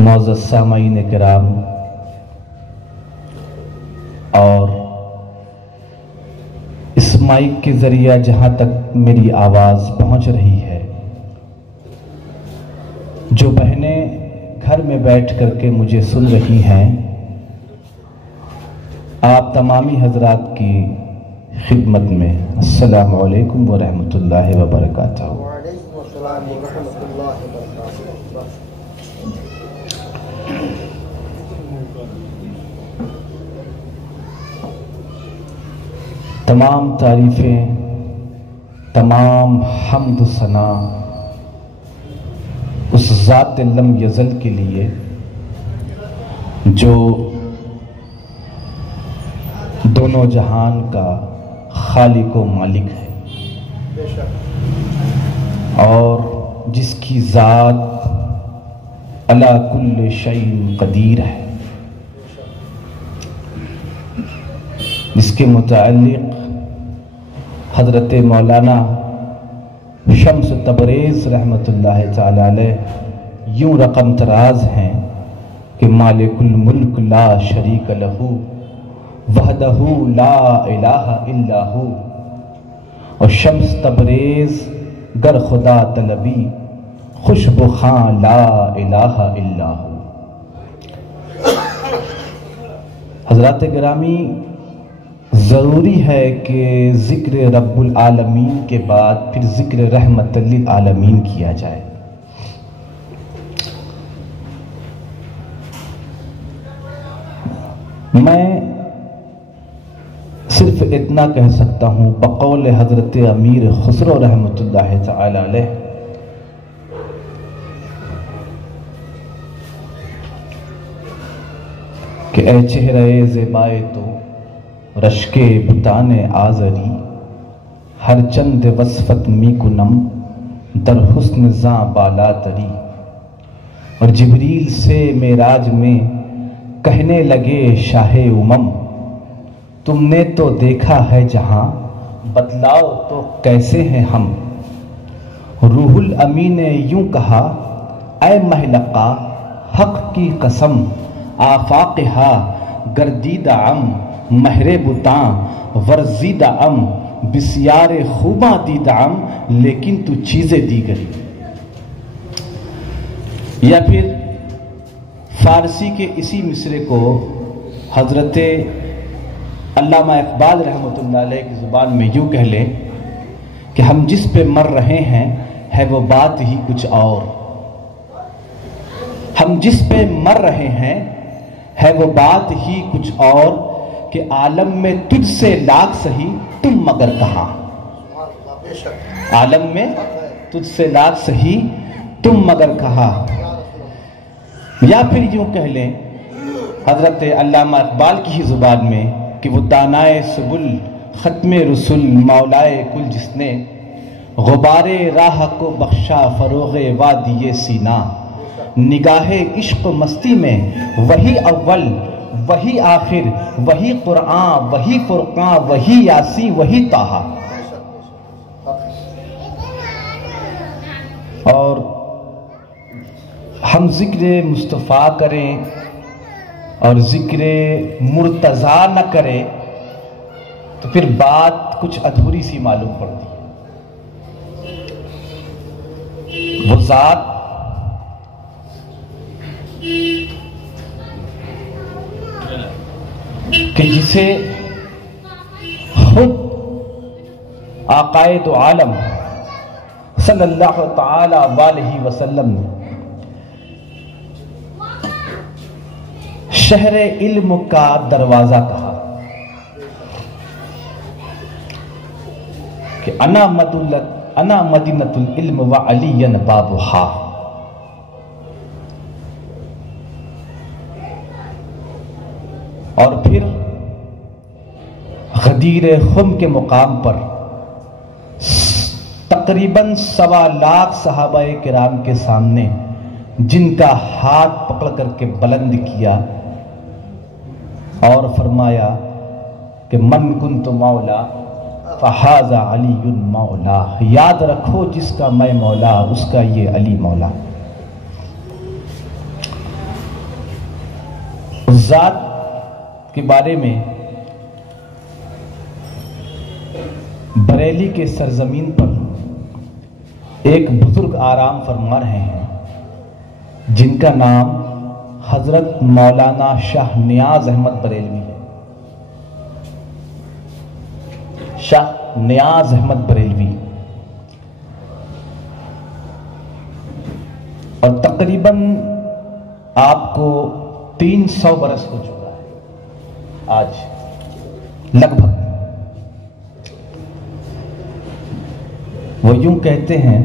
मौजूद सामाईन किराम और इस माइक के जरिए जहां तक मेरी आवाज पहुंच रही है, जो बहनें घर में बैठ करके मुझे सुन रही हैं, आप तमामी हजरात की खिदमत में अस्सलामु अलैकुम व रहमतुल्लाहि व बरकातहू। तमाम तारीफ़ें, तमाम हम्द सना उस ज़ात लम यज़ल के लिए जो दोनों जहान का खालिक व मालिक है और जिसकी ज़ात अला कुल्ल शैइन क़दीर है, जिसके मुताल्लिक़ हज़रत मौलाना शम्स तबरेज़ रहमतुल्लाह ताला अलैह यूं रकम तराज हैं कि मालिकुल मुल्क ला शरीक लहू वहदहू ला इलाहा इल्ला हू। और शम्स तबरेज़ गर खुदा तलबी खुशबू खां ला इलाहा इल्ला हू। हज़रात गिरामी, ज़रूरी है कि ज़िक्र रब्बुल आलमीन के बाद फिर ज़िक्र रहमतल लिल आलमीन किया जाए। मैं सिर्फ इतना कह सकता हूँ बकौल हज़रत अमीर खुसरो रहमतुल्लाह तआला अलैह कि ए चेहरे ज़ेबाए तो रश्के बुताने आज़री हर चंद वस्फत मी कुनम दर हुस्न ज़ां बाला तरी। और जिब्रील से मेराज में कहने लगे शाहे उमम, तुमने तो देखा है जहां, बतलाओ तो कैसे हैं हम। रूहुल अमी ने यूं कहा, ऐ महलका हक की कसम, आफाक़हा गर्दीदा अम महरे बुतां वर्जीदा अम बिस्यारे खूबा दीदा अम, लेकिन तू चीजें दी गई। या फिर फारसी के इसी मिसरे को हजरत अल्लामा इकबाल रहमतुल्लाह अलैह की जुबान में यूं कह लें कि हम जिस पे मर रहे हैं है वो बात ही कुछ और। हम जिस पे मर रहे हैं है वो बात ही कुछ और कि आलम में तुझसे लाख सही तुम मगर कहाँ। आलम में तुझसे लाख सही तुम मगर कहाँ। या फिर यूं कह लें हजरत अल्लामा इकबाल की ही जुबान में कि वो दानाए सुबुल खत्मे रसुल मौलाए कुल, जिसने गुबारे राह को बख्शा फरोगे वादिये सीना। निगाहे इश्क मस्ती में वही अव्वल वही आखिर वही कुरान वही फुरकान वही यासी वही ताहा। और हम जिक्र मुस्तफ़ा करें और जिक्र मुर्तज़ा न करें तो फिर बात कुछ अधूरी सी मालूम पड़ती है। वो ज़ात कि जिसे खुद आकाए दो आलम सल्लल्लाहु तआला अलैहि वसल्लम ने शहरे इल्म का दरवाजा कहा कि अना मदीनतुल इल्म व अलियन बाबुहा। और फिर गदीर खुम के मुकाम पर तकरीबन 1.25 लाख सहाबाए किराम के सामने जिनका हाथ पकड़ करके बुलंद किया और फरमाया कि मन कुन्तु मौला फहाजा अली मौला। याद रखो जिसका मैं मौला उसका ये अली मौला। उस जात के बारे में बरेली के सरजमीन पर एक बुजुर्ग आराम फरमा रहे हैं जिनका नाम हजरत मौलाना शाह नियाज अहमद बरेलवी है। शाह नियाज अहमद बरेलवी, और तकरीबन आपको 300 बरस हो चुका है आज लगभग। वो यूं कहते हैं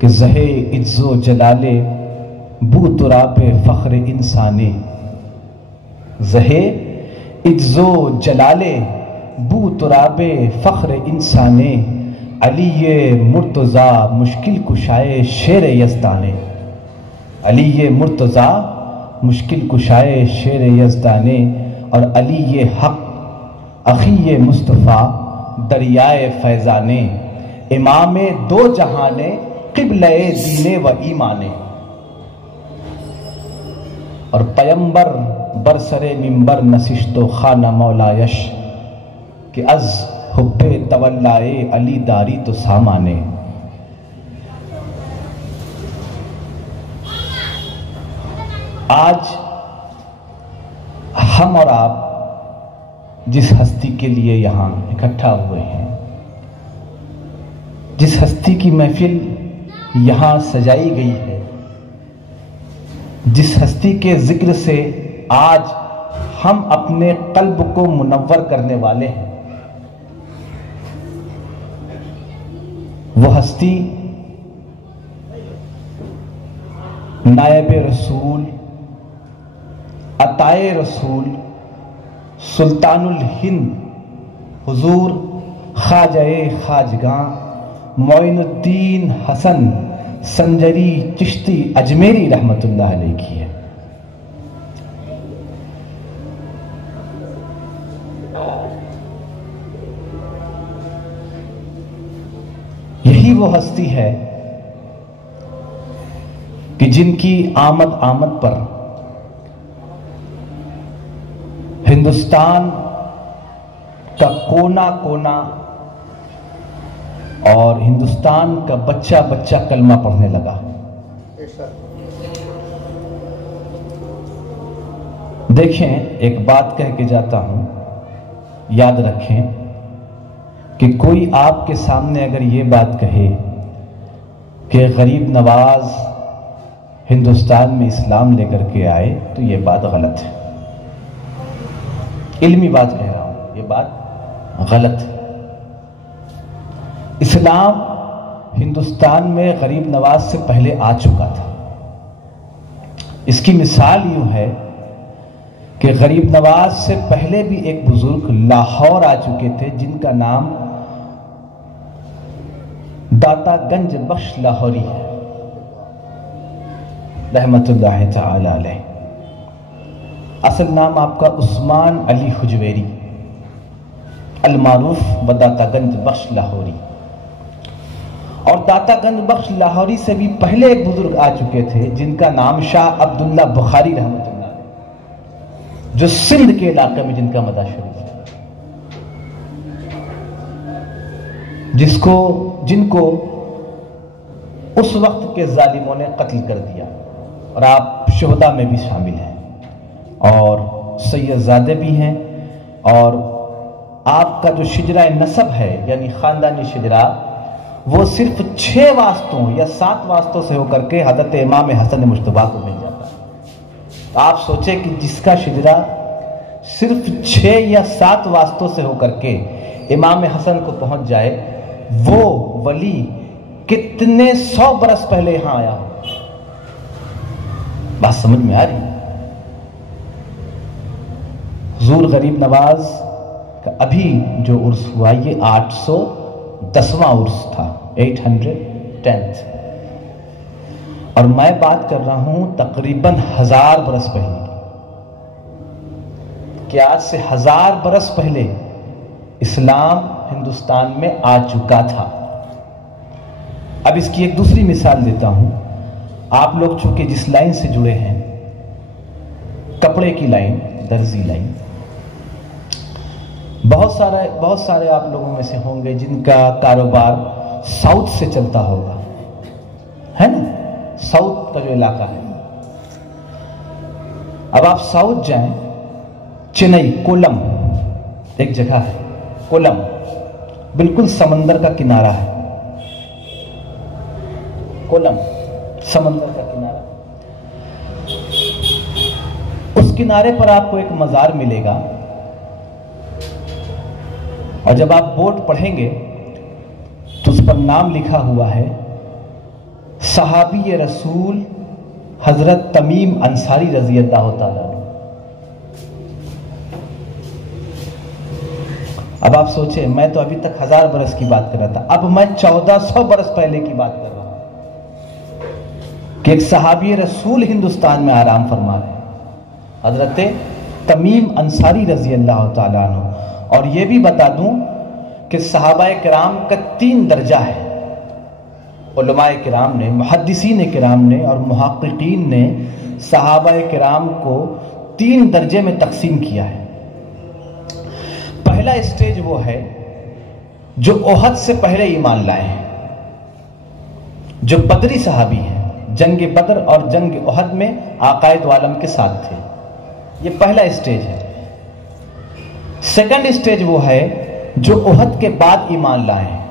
कि ज़हे इज्जो जलाले बू तुराबे फ़ख्र इंसाने, ज़हे इज्जो जलाले बू तुराबे फ़ख्र इंसाने, अली ये मुर्तज़ा मुश्किल कुशाए शेर यज़दाने, अली ये मुर्तज़ा मुश्किल कुशाए शेर यज़दाने, और अली ये हक़ अखी ये मुस्तफ़ा दरियाए फैज़ाने, इमामे दो जहाने क़िबले दीने व ईमाने, और पैगंबर बरसरे मिंबर नशिस्तो खाना मौलायश कि अज हुब्बे तवल्लाए अली दारी तो सामाने। आज हम और आप जिस हस्ती के लिए यहां इकट्ठा हुए हैं, जिस हस्ती की महफिल यहां सजाई गई है, जिस हस्ती के जिक्र से आज हम अपने कल्ब को मुनव्वर करने वाले हैं, वो हस्ती नायब रसूल, अताए रसूल, सुल्तानुल हिंद हुजूर ख्वाजाए खाजगां मोइनुद्दीन हसन संजरी चिश्ती अजमेरी रहमतुल्लाह अलैह की है। यही वो हस्ती है कि जिनकी आमद पर हिंदुस्तान का कोना कोना और हिंदुस्तान का बच्चा बच्चा कलमा पढ़ने लगा। देखें, एक बात कह के जाता हूं, याद रखें कि कोई आपके सामने अगर ये बात कहे कि गरीब नवाज हिंदुस्तान में इस्लाम लेकर के आए, तो ये बात गलत है। इल्मी बात कह रहा हूं, ये बात गलत है। इस्लाम हिंदुस्तान में गरीब नवाज से पहले आ चुका था। इसकी मिसाल यूं है कि गरीब नवाज से पहले भी एक बुजुर्ग लाहौर आ चुके थे जिनका नाम दाता गंज बख्श लाहौरी है रहमतुल्लाह तआला अलैह। असल नाम आपका उस्मान अली हुजवेरी अलमारूफ व दाता गंज बख्श लाहौरी। और दाता गंज बख्श लाहौरी से भी पहले एक बुजुर्ग आ चुके थे जिनका नाम शाह अब्दुल्ला बुखारी रहमतुल्लाह, जो सिंध के इलाके में जिनका मदा शरीफ है, जिनको उस वक्त के जालिमों ने कत्ल कर दिया, और आप शुहदा में भी शामिल हैं और सैयदजादे भी हैं। और आपका जो शिजरा नसब है यानी खानदानी शिजरा, वो सिर्फ 6 वास्तों या 7 वास्तों से होकर के हजरत इमाम हसन मुश्तबा को मिल जाता है। तो आप सोचे कि जिसका शिजरा सिर्फ 6 या 7 वास्तों से होकर के इमाम हसन को पहुंच जाए, वो वली कितने 100 बरस पहले यहां आया हो। बात समझ में आ रही? हुजूर गरीब नवाज का अभी जो उर्स हुआ ये 810वां उर्स था, 810th। और मैं बात कर रहा हूं तकरीबन 1000 बरस पहले, कि आज से 1000 बरस पहले इस्लाम हिंदुस्तान में आ चुका था। अब इसकी एक दूसरी मिसाल देता हूं। आप लोग चूंकि जिस लाइन से जुड़े हैं, कपड़े की लाइन, दर्जी लाइन। बहुत सारे आप लोगों में से होंगे जिनका कारोबार साउथ से चलता होगा, है ना? साउथ का जो इलाका है, अब आप साउथ जाएं, चेन्नई, कोलम एक जगह है, कोलम बिल्कुल समंदर का किनारा है। कोलम समंदर का किनारा, उस किनारे पर आपको एक मजार मिलेगा, और जब आप बोर्ड पढ़ेंगे तो उस पर नाम लिखा हुआ है सहाबी रसूल हजरत तमीम अंसारी रजी अल्लाह तआला। अब आप सोचें, मैं तो अभी तक 1000 बरस की बात कर रहा था, अब मैं 1400 बरस पहले की बात कर रहा हूं कि एक सहाबी रसूल हिंदुस्तान में आराम फरमा रहे हैं, हजरत तमीम अंसारी रजी अल्लाह तआला अन्हु। और यह भी बता दूं कि सहाबाए किराम का 3 दर्जा है। उलमाए किराम ने, मुहद्दिसीन किराम ने और मुहक्किकीन ने सहाबाए किराम को 3 दर्जे में तकसीम किया है। पहला स्टेज वो है जो ओहद से पहले ईमान लाए हैं, जो बदरी सहाबी हैं, जंग बदर और जंग ओहद में आकायद आलम के साथ थे। ये पहला स्टेज है। सेकंड स्टेज वो है जो ओहद के बाद ईमान लाए हैं।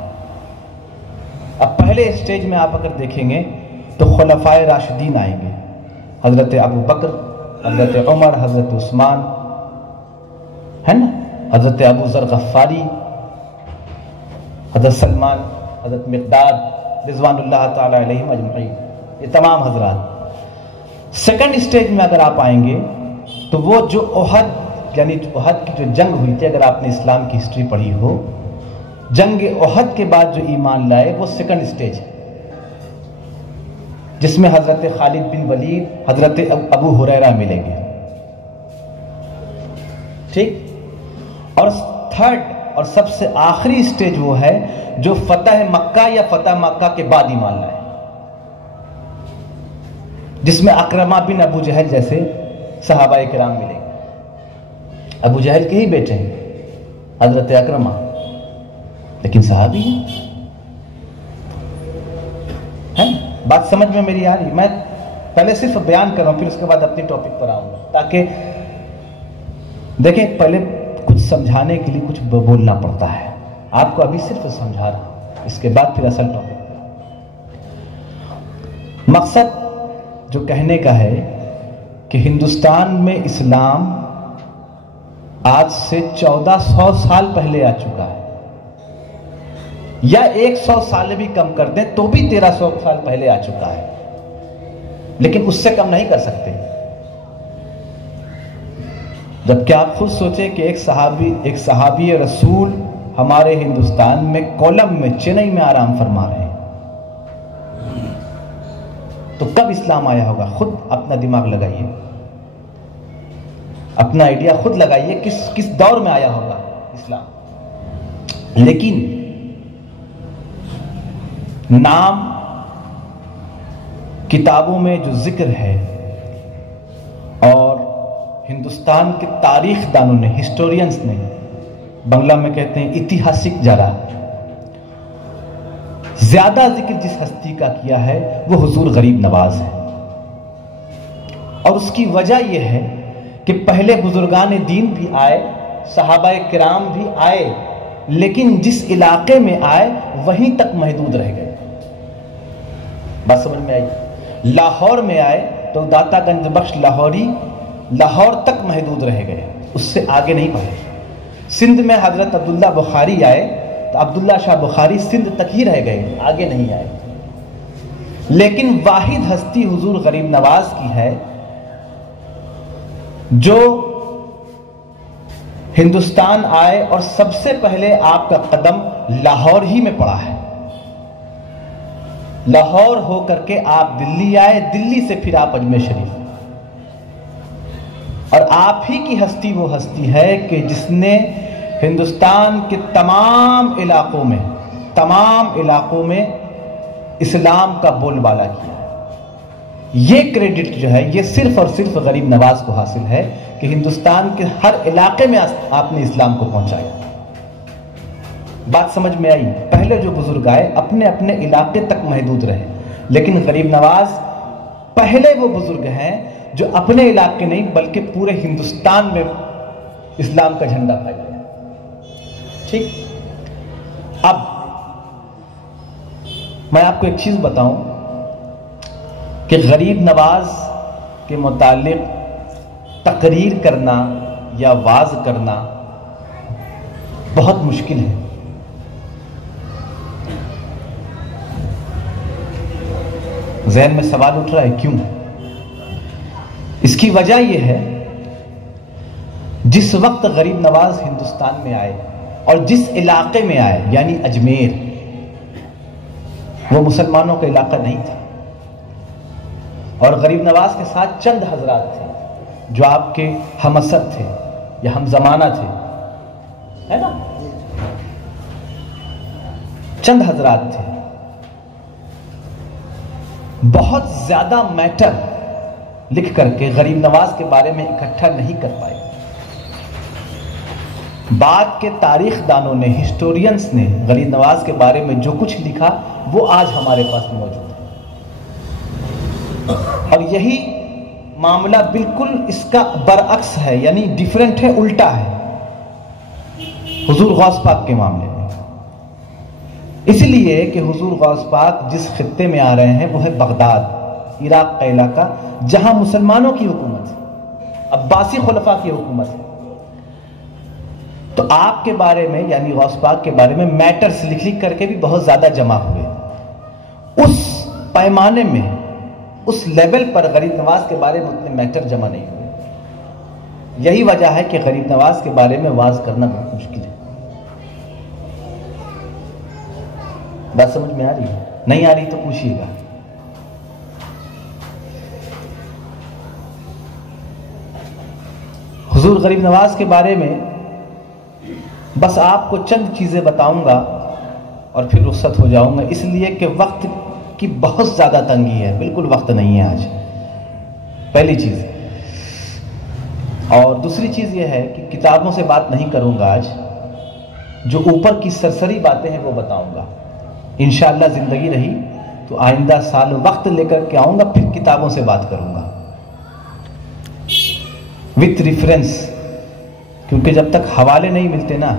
अब पहले स्टेज में आप अगर देखेंगे तो खुलफाए राशिदीन आएंगे, हजरत अबू बकर, हजरत उमर, हजरत उस्मान, है ना, हजरत अबू जर गफ्फारी, हजरत सलमान, हजरत मिक़दाद रिज़वानुल्लाह ताला अलैहिम अजमईन, ये तमाम हजरात। सेकंड स्टेज में अगर आप आएंगे तो वो जो ओहद, यानी ओहद की जो जंग हुई थी, अगर आपने इस्लाम की हिस्ट्री पढ़ी हो, जंग ओहद के बाद जो ईमान लाए वो सेकंड स्टेज है, जिसमें हजरत खालिद बिन वलीद, हजरत अबू हुरैरा मिलेंगे, ठीक। और थर्ड और सबसे आखिरी स्टेज वो है जो फतह मक्का या फतह मक्का के बाद ईमान लाए, जिसमें अकरमा बिन अबू जहल जैसे सहाबाए किराम मिलेंगे। अबू जहल के ही बेटे हैं हजरत अकरमा, लेकिन सहाबी है। बात समझ में मेरी आ रही? मैं पहले सिर्फ बयान कर रहा हूं, फिर उसके बाद अपनी टॉपिक पर आऊंगा, ताकि देखें, पहले कुछ समझाने के लिए कुछ बोलना पड़ता है। आपको अभी सिर्फ समझा रहा हूं, इसके बाद फिर असल टॉपिक पर। मकसद जो कहने का है कि हिंदुस्तान में इस्लाम आज से 1400 साल पहले आ चुका है, या 100 साल भी कम कर दें तो भी 1300 साल पहले आ चुका है, लेकिन उससे कम नहीं कर सकते। जबकि आप खुद सोचें कि एक सहाबी रसूल हमारे हिंदुस्तान में, कोलम में, चेन्नई में आराम फरमा रहे हैं, तो कब इस्लाम आया होगा? खुद अपना दिमाग लगाइए, अपना आइडिया खुद लगाइए, किस दौर में आया होगा इस्लाम। लेकिन नाम किताबों में जो जिक्र है और हिंदुस्तान के तारीख दानों ने, हिस्टोरियंस ने, बंगला में कहते हैं ऐतिहासिक जरा, ज्यादा जिक्र जिस हस्ती का किया है वो हुजूर गरीब नवाज है। और उसकी वजह यह है कि पहले बुजुर्गान दीन भी आए, सहाबाए किराम भी आए, लेकिन जिस इलाके में आए वहीं तक महदूद रह गए। बात समझ में आई? लाहौर में आए तो दातागंज बख्श लाहौरी लाहौर तक महदूद रह गए, उससे आगे नहीं बढ़े। सिंध में हजरत अब्दुल्ला बुखारी आए तो अब्दुल्ला शाह बुखारी सिंध तक ही रह गए, आगे नहीं आए। लेकिन वाहिद हस्ती हुजूर गरीब नवाज की है जो हिंदुस्तान आए और सबसे पहले आपका कदम लाहौर ही में पड़ा है। लाहौर होकर के आप दिल्ली आए, दिल्ली से फिर आप अजमेर शरीफ, और आप ही की हस्ती वो हस्ती है कि जिसने हिंदुस्तान के तमाम इलाकों में इस्लाम का बोलबाला किया। ये क्रेडिट जो है ये सिर्फ और सिर्फ गरीब नवाज को हासिल है कि हिंदुस्तान के हर इलाके में आपने इस्लाम को पहुंचाया। बात समझ में आई? पहले जो बुजुर्ग आए अपने अपने इलाके तक महदूद रहे, लेकिन गरीब नवाज पहले वो बुजुर्ग हैं जो अपने इलाके नहीं बल्कि पूरे हिंदुस्तान में इस्लाम का झंडा फहराया। ठीक, अब मैं आपको एक चीज बताऊं कि गरीब नवाज के मुतालिक तकरीर करना या वाज करना बहुत मुश्किल है। ज़हन में सवाल उठ रहा है, क्यों? इसकी वजह यह है, जिस वक्त गरीब नवाज हिंदुस्तान में आए और जिस इलाके में आए यानी अजमेर, वो मुसलमानों का इलाका नहीं था और गरीब नवाज के साथ चंद हजरात थे जो आपके हमअसर थे या हम जमाना थे, है ना? चंद हजरात थे, बहुत ज्यादा मैटर लिख करके गरीब नवाज के बारे में इकट्ठा नहीं कर पाए। बाद के तारीख दानों ने, हिस्टोरियंस ने गरीब नवाज के बारे में जो कुछ लिखा वो आज हमारे पास मौजूद है। और यही मामला बिल्कुल इसका बरअक्स है, यानी डिफरेंट है, उल्टा है हुजूर गौस पाक के मामले में। इसलिए कि हुजूर गौस पाक जिस खित्ते में आ रहे हैं वो है बगदाद, इराक का इलाका, जहां मुसलमानों की हुकूमत है, अब्बासी खुलफा की हुकूमत है। तो आपके बारे में यानी गौस पाक के बारे में मैटर्स लिख लिख करके भी बहुत ज्यादा जमा हुए। उस पैमाने में, उस लेवल पर गरीब नवाज के बारे में उतने मैटर जमा नहीं हुए। यही वजह है कि गरीब नवाज के बारे में वाज करना बहुत मुश्किल है। बात समझ में आ रही है? नहीं आ रही तो पूछिएगा। हुजूर गरीब नवाज के बारे में बस आपको चंद चीजें बताऊंगा और फिर रुखसत हो जाऊंगा, इसलिए कि वक्त की बहुत ज्यादा तंगी है, बिल्कुल वक्त नहीं है आज, पहली चीज। और दूसरी चीज यह है कि किताबों से बात नहीं करूंगा आज, जो ऊपर की सरसरी बातें हैं वो बताऊंगा। इंशाअल्लाह जिंदगी रही तो आइंदा साल वक्त लेकर के आऊंगा, फिर किताबों से बात करूंगा विथ रिफरेंस, क्योंकि जब तक हवाले नहीं मिलते ना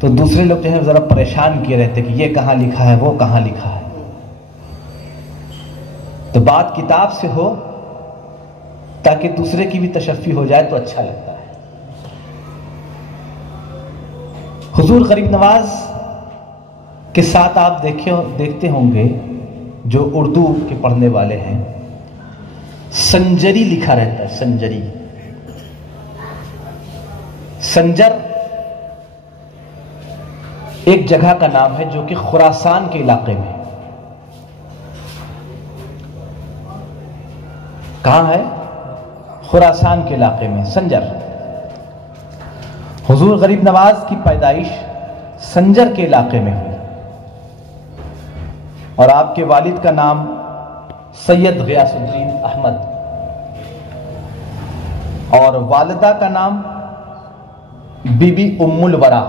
तो दूसरे लोग जो है जरा परेशान किए रहते कि ये कहां लिखा है, वो कहां लिखा है। तो बात किताब से हो ताकि दूसरे की भी तशफ़ी हो जाए तो अच्छा लगता है। हुजूर गरीब नवाज के साथ आप देखते होंगे, जो उर्दू के पढ़ने वाले हैं, संजरी लिखा रहता है। संजरी, संजर एक जगह का नाम है जो कि खुरासान के इलाके में। कहां है? खुरासान के इलाके में संजर। हुजूर गरीब नवाज की पैदाइश संजर के इलाके में हुई और आपके वालिद का नाम सैयद गियासुद्दीन अहमद और वालिदा का नाम बीबी उम्मुल वरा।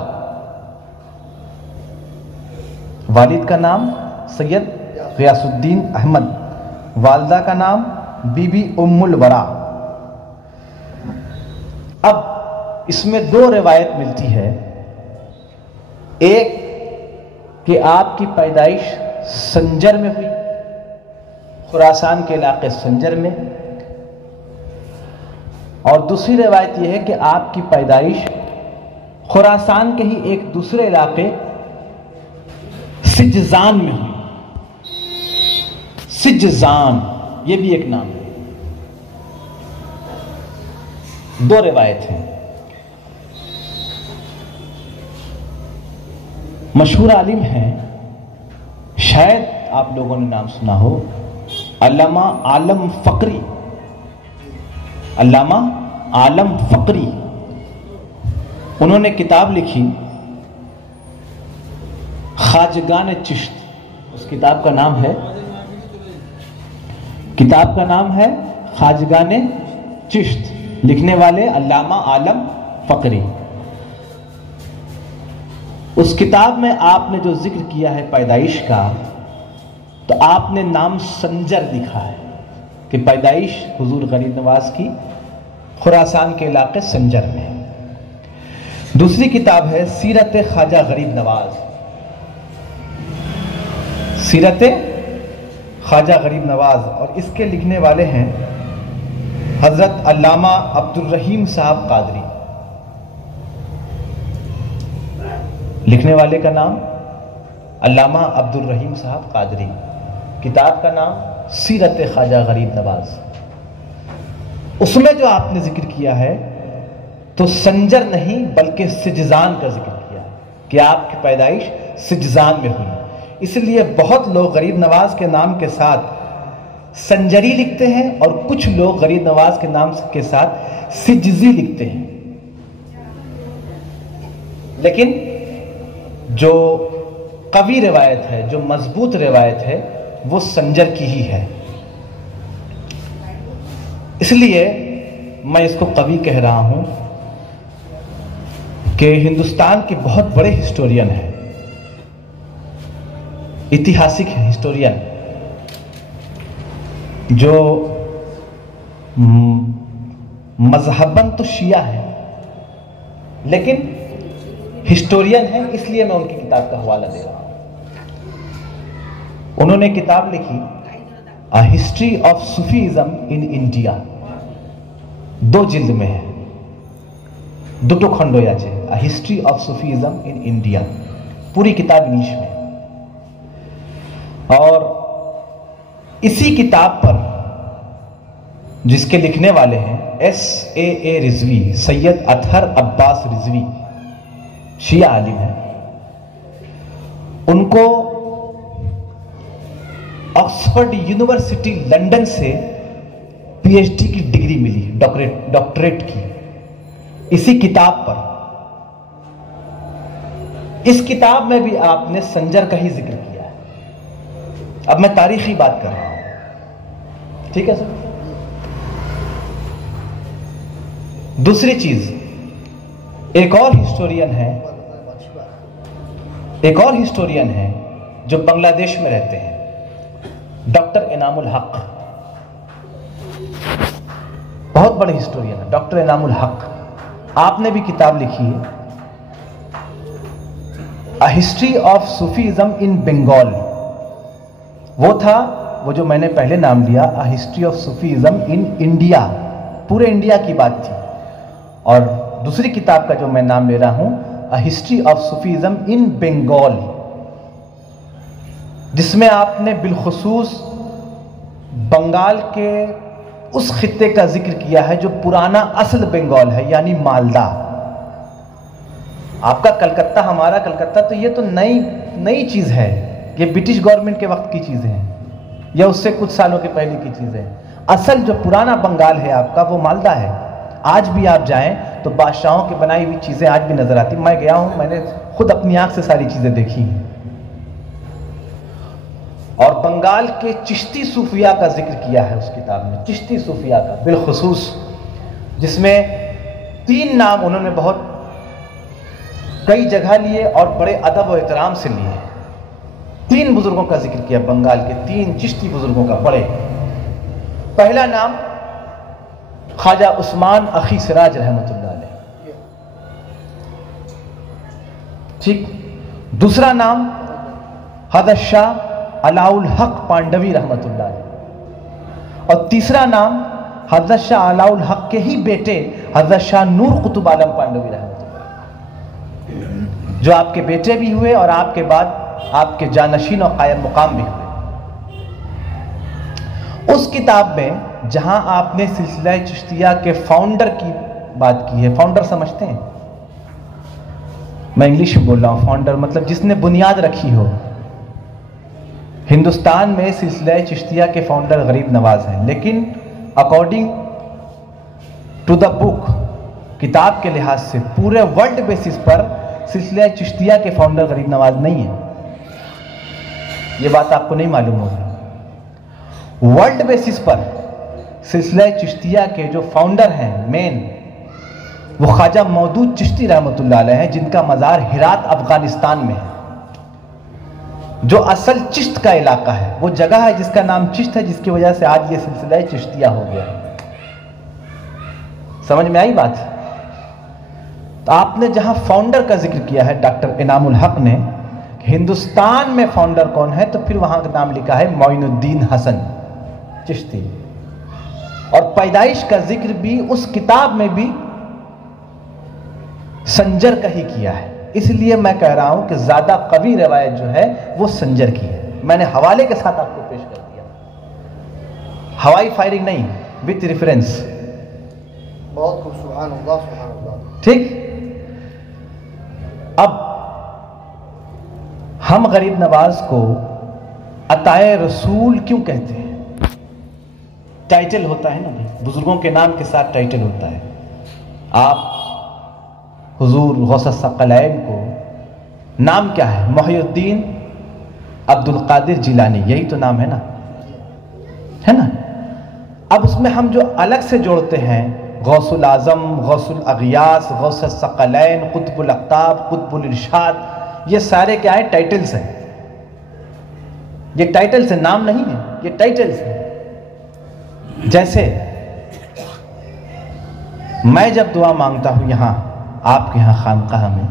वालिद का नाम सैयद गियासुद्दीन अहमद, वालिदा का नाम बीबी उम्मुल वरा। अब इसमें दो रिवायत मिलती है, एक कि आपकी पैदाइश संजर में हुई, खुरासान के इलाके संजर में, और दूसरी रिवायत यह है कि आपकी पैदाइश खुरासान के ही एक दूसरे इलाके सिज्जान में हुई। सिज्जान ये भी एक नाम है। दो रिवायत हैं। मशहूर आलिम हैं, शायद आप लोगों ने नाम सुना हो, अल्लामा आलम फकरी। अल्लामा आलम फकरी, उन्होंने किताब लिखी ख्वाजगान चिश्त। उस किताब का नाम है किताब का नाम है खाजगाने चिश्त, लिखने वाले अल्लामा आलम फकरी। उस किताब में आपने जो जिक्र किया है पैदाइश का, तो आपने नाम संजर लिखा है कि पैदाइश हुजूर गरीब नवाज की खुरासान के इलाके संजर में। दूसरी किताब है सीरत ख्वाजा गरीब नवाज, सीरत ख्वाजा गरीब नवाज, और इसके लिखने वाले हैं हजरत अल्लामा अब्दुल रहीम साहब कादरी। लिखने वाले का नाम अल्लामा अब्दुल रहीम साहब कादरी। किताब का नाम सीरत ख्वाजा गरीब नवाज। उसमें जो आपने जिक्र किया है तो संजर नहीं बल्कि सिजजान का जिक्र किया कि आपकी पैदाइश सिजजान में हुई। इसलिए बहुत लोग गरीब नवाज के नाम के साथ संजरी लिखते हैं और कुछ लोग गरीब नवाज के नाम के साथ सिजजी लिखते हैं, लेकिन जो कवी रिवायत है, जो मजबूत रिवायत है, वो संजर की ही है। इसलिए मैं इसको कवि कह रहा हूं कि हिंदुस्तान के बहुत बड़े हिस्टोरियन हैं, ऐतिहासिक हिस्टोरियन, जो मजहबन तो शिया है लेकिन हिस्टोरियन है, इसलिए मैं उनकी किताब का हवाला दे रहा हूं। उन्होंने किताब लिखी a history of Sufism in India, 2 जिल्द में है, दुटो खंडो याचे, a history of Sufism in India, पूरी किताब इंग्लिश में। और इसी किताब पर जिसके लिखने वाले हैं S.A.A. रिजवी, सैयद अतहर अब्बास रिजवी, शिया आलिम है, उनको ऑक्सफोर्ड यूनिवर्सिटी लंदन से PhD की डिग्री मिली, डॉक्टरेट की, इसी किताब पर। इस किताब में भी आपने संजर का ही जिक्र किया है। अब मैं तारीखी बात कर रहा हूं, ठीक है सर। दूसरी चीज, एक और हिस्टोरियन है जो बांग्लादेश में रहते हैं, डॉक्टर इनामुल हक, बहुत बड़े हिस्टोरियन है डॉक्टर इनामुल हक। आपने भी किताब लिखी है अ हिस्ट्री ऑफ सूफीज्म इन बंगाल। वो जो मैंने पहले नाम लिया a history of Sufism in India, पूरे इंडिया की बात थी। और दूसरी किताब का जो मैं नाम ले रहा हूं अ हिस्ट्री ऑफ सूफीज्म इन बंगाल, जिसमें आपने बिलखुसूस बंगाल के उस खित्ते का जिक्र किया है जो पुराना असल बंगाल है, यानी मालदा। आपका कलकत्ता, हमारा कलकत्ता, तो ये तो नई चीज है, ये ब्रिटिश गवर्नमेंट के वक्त की चीजें हैं या उससे कुछ सालों के पहले की चीजें हैं। असल जो पुराना बंगाल है आपका, वो मालदा है। आज भी आप जाएं तो बादशाहों की बनाई हुई चीजें आज भी नजर आती। मैं गया हूं, मैंने खुद अपनी आंख से सारी चीजें देखी हैं। और बंगाल के चिश्ती सूफिया का जिक्र किया है उस किताब में, चिश्ती सूफिया का बिलखुसूस, जिसमें 3 नाम उन्होंने बहुत कई जगह लिए और बड़े अदब और एहतराम से लिए। 3 बुजुर्गों का जिक्र किया, बंगाल के 3 चिश्ती बुजुर्गों का, बड़े। पहला नाम ख्वाजा उस्मान अखी सिराज रहमतुल्लाह अलैह, ठीक। दूसरा नाम हजरत शाह अलाउल हक पांडवी रहमतुल्लाह अलैह, और तीसरा नाम हजरत शाह अलाउल हक के ही बेटे हजरत शाह नूर कुतुब आलम पांडवी रहमतुल्लाह, जो आपके बेटे भी हुए और आपके बाद आपके जानशीन और कायम मुकाम भी हुए। उस किताब में जहां आपने सिलसिला चिश्तिया के फाउंडर की बात की है, फाउंडर समझते हैं, मैं इंग्लिश में बोल रहा हूं, फाउंडर मतलब जिसने बुनियाद रखी हो। हिंदुस्तान में सिलसिला चिश्तिया के फाउंडर गरीब नवाज हैं, लेकिन अकॉर्डिंग टू द बुक, किताब के लिहाज से पूरे वर्ल्ड बेसिस पर सिलसिला चिश्तिया के फाउंडर गरीब नवाज नहीं है। ये बात आपको नहीं मालूम होगी। वर्ल्ड बेसिस पर सिलसिला चिश्तिया के जो फाउंडर हैं मेन, वो ख्वाजा मौदूद चिश्ती रहमतुल्लाह अलैह हैं, जिनका मज़ार हिरात अफगानिस्तान में है। जो असल चिश्त का इलाका है, वो जगह है जिसका नाम चिश्त है, जिसकी वजह से आज ये सिलसिला चिश्तिया हो गया है। समझ में आई बात? तो आपने जहां फाउंडर का जिक्र किया है डॉक्टर इनामुल हक ने, हिंदुस्तान में फाउंडर कौन है, तो फिर वहां का नाम लिखा है मोइनुद्दीन हसन चिश्ती। और पैदाइश का जिक्र भी उस किताब में भी संजर का ही किया है। इसलिए मैं कह रहा हूं कि ज्यादा कवी रवायत जो है वो संजर की है। मैंने हवाले के साथ आपको पेश कर दिया, हवाई फायरिंग नहीं, विथ रेफरेंस। बहुत खूब, सुभान अल्लाह, सुभान अल्लाह। ठीक, अब हम गरीब नवाज को अताए रसूल क्यों कहते हैं? टाइटल होता है ना भाई, बुजुर्गों के नाम के साथ टाइटल होता है। आप हुजूर गौस सकलैन को नाम क्या है? मोहिउद्दीन अब्दुल कादिर जिलानी, यही तो नाम है ना? अब उसमें हम जो अलग से जोड़ते हैं, गौसुल आजम, गौसुल अगियास, गौस सकलैन, कुतुबुल अख्ताब, कुतुबुल इरशाद, ये सारे क्या है? टाइटल्स हैं। ये टाइटल्स हैं, नाम नहीं है, ये टाइटल्स हैं। जैसे मैं जब दुआ मांगता हूं यहां आपके यहां खानकाह में,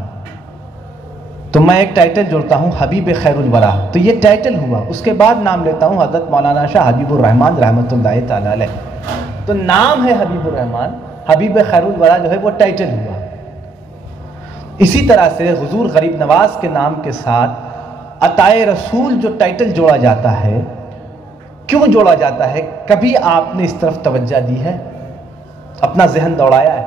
तो मैं एक टाइटल जोड़ता हूं हबीब खैरुल वरा, तो ये टाइटल हुआ। उसके बाद नाम लेता हूं हजरत मौलाना शाह हबीबुर रहमान रहमतुल्लाह तआला अलैह, तो नाम है हबीबुर रहमान, हबीब खैरुल वरा जो है वो टाइटल हुआ। इसी तरह से हुजूर गरीब नवाज के नाम के साथ अताए रसूल जो टाइटल जोड़ा जाता है, क्यों जोड़ा जाता है? कभी आपने इस तरफ तवज्जो दी है? अपना जहन दौड़ाया है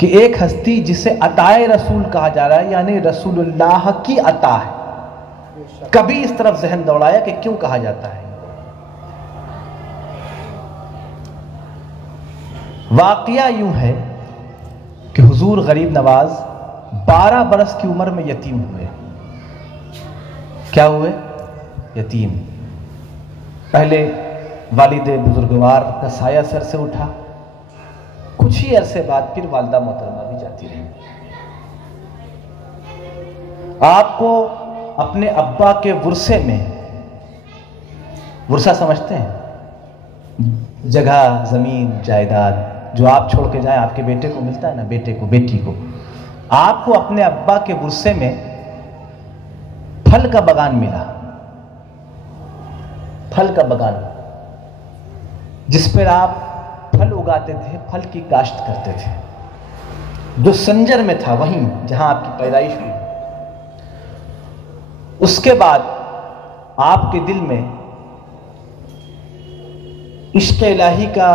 कि एक हस्ती जिसे अताए रसूल कहा जा रहा है, यानी रसूलुल्लाह की अता है, कभी इस तरफ जहन दौड़ाया कि क्यों कहा जाता है? वाकया यूं है कि हुजूर गरीब नवाज 12 बरस की उम्र में यतीम हुए। क्या हुए? यतीम। पहले वालिदे बुजुर्गवार का साया सर से उठा, कुछ ही अरसे बाद फिर वालिदा मोहतरमा भी जाती रही। आपको अपने अब्बा के वुरसे में, वुरसा समझते हैं? जगह, जमीन, जायदाद जो आप छोड़ के जाएं, आपके बेटे को मिलता है ना, बेटे को, बेटी को। आपको अपने अब्बा के वुरसे में फल का बगान मिला, फल का बगान, जिस पर आप फल उगाते थे, फल की काश्त करते थे, जो संजर में था, वहीं जहां आपकी पैदाइश हुई। उसके बाद आपके दिल में इश्क इलाही का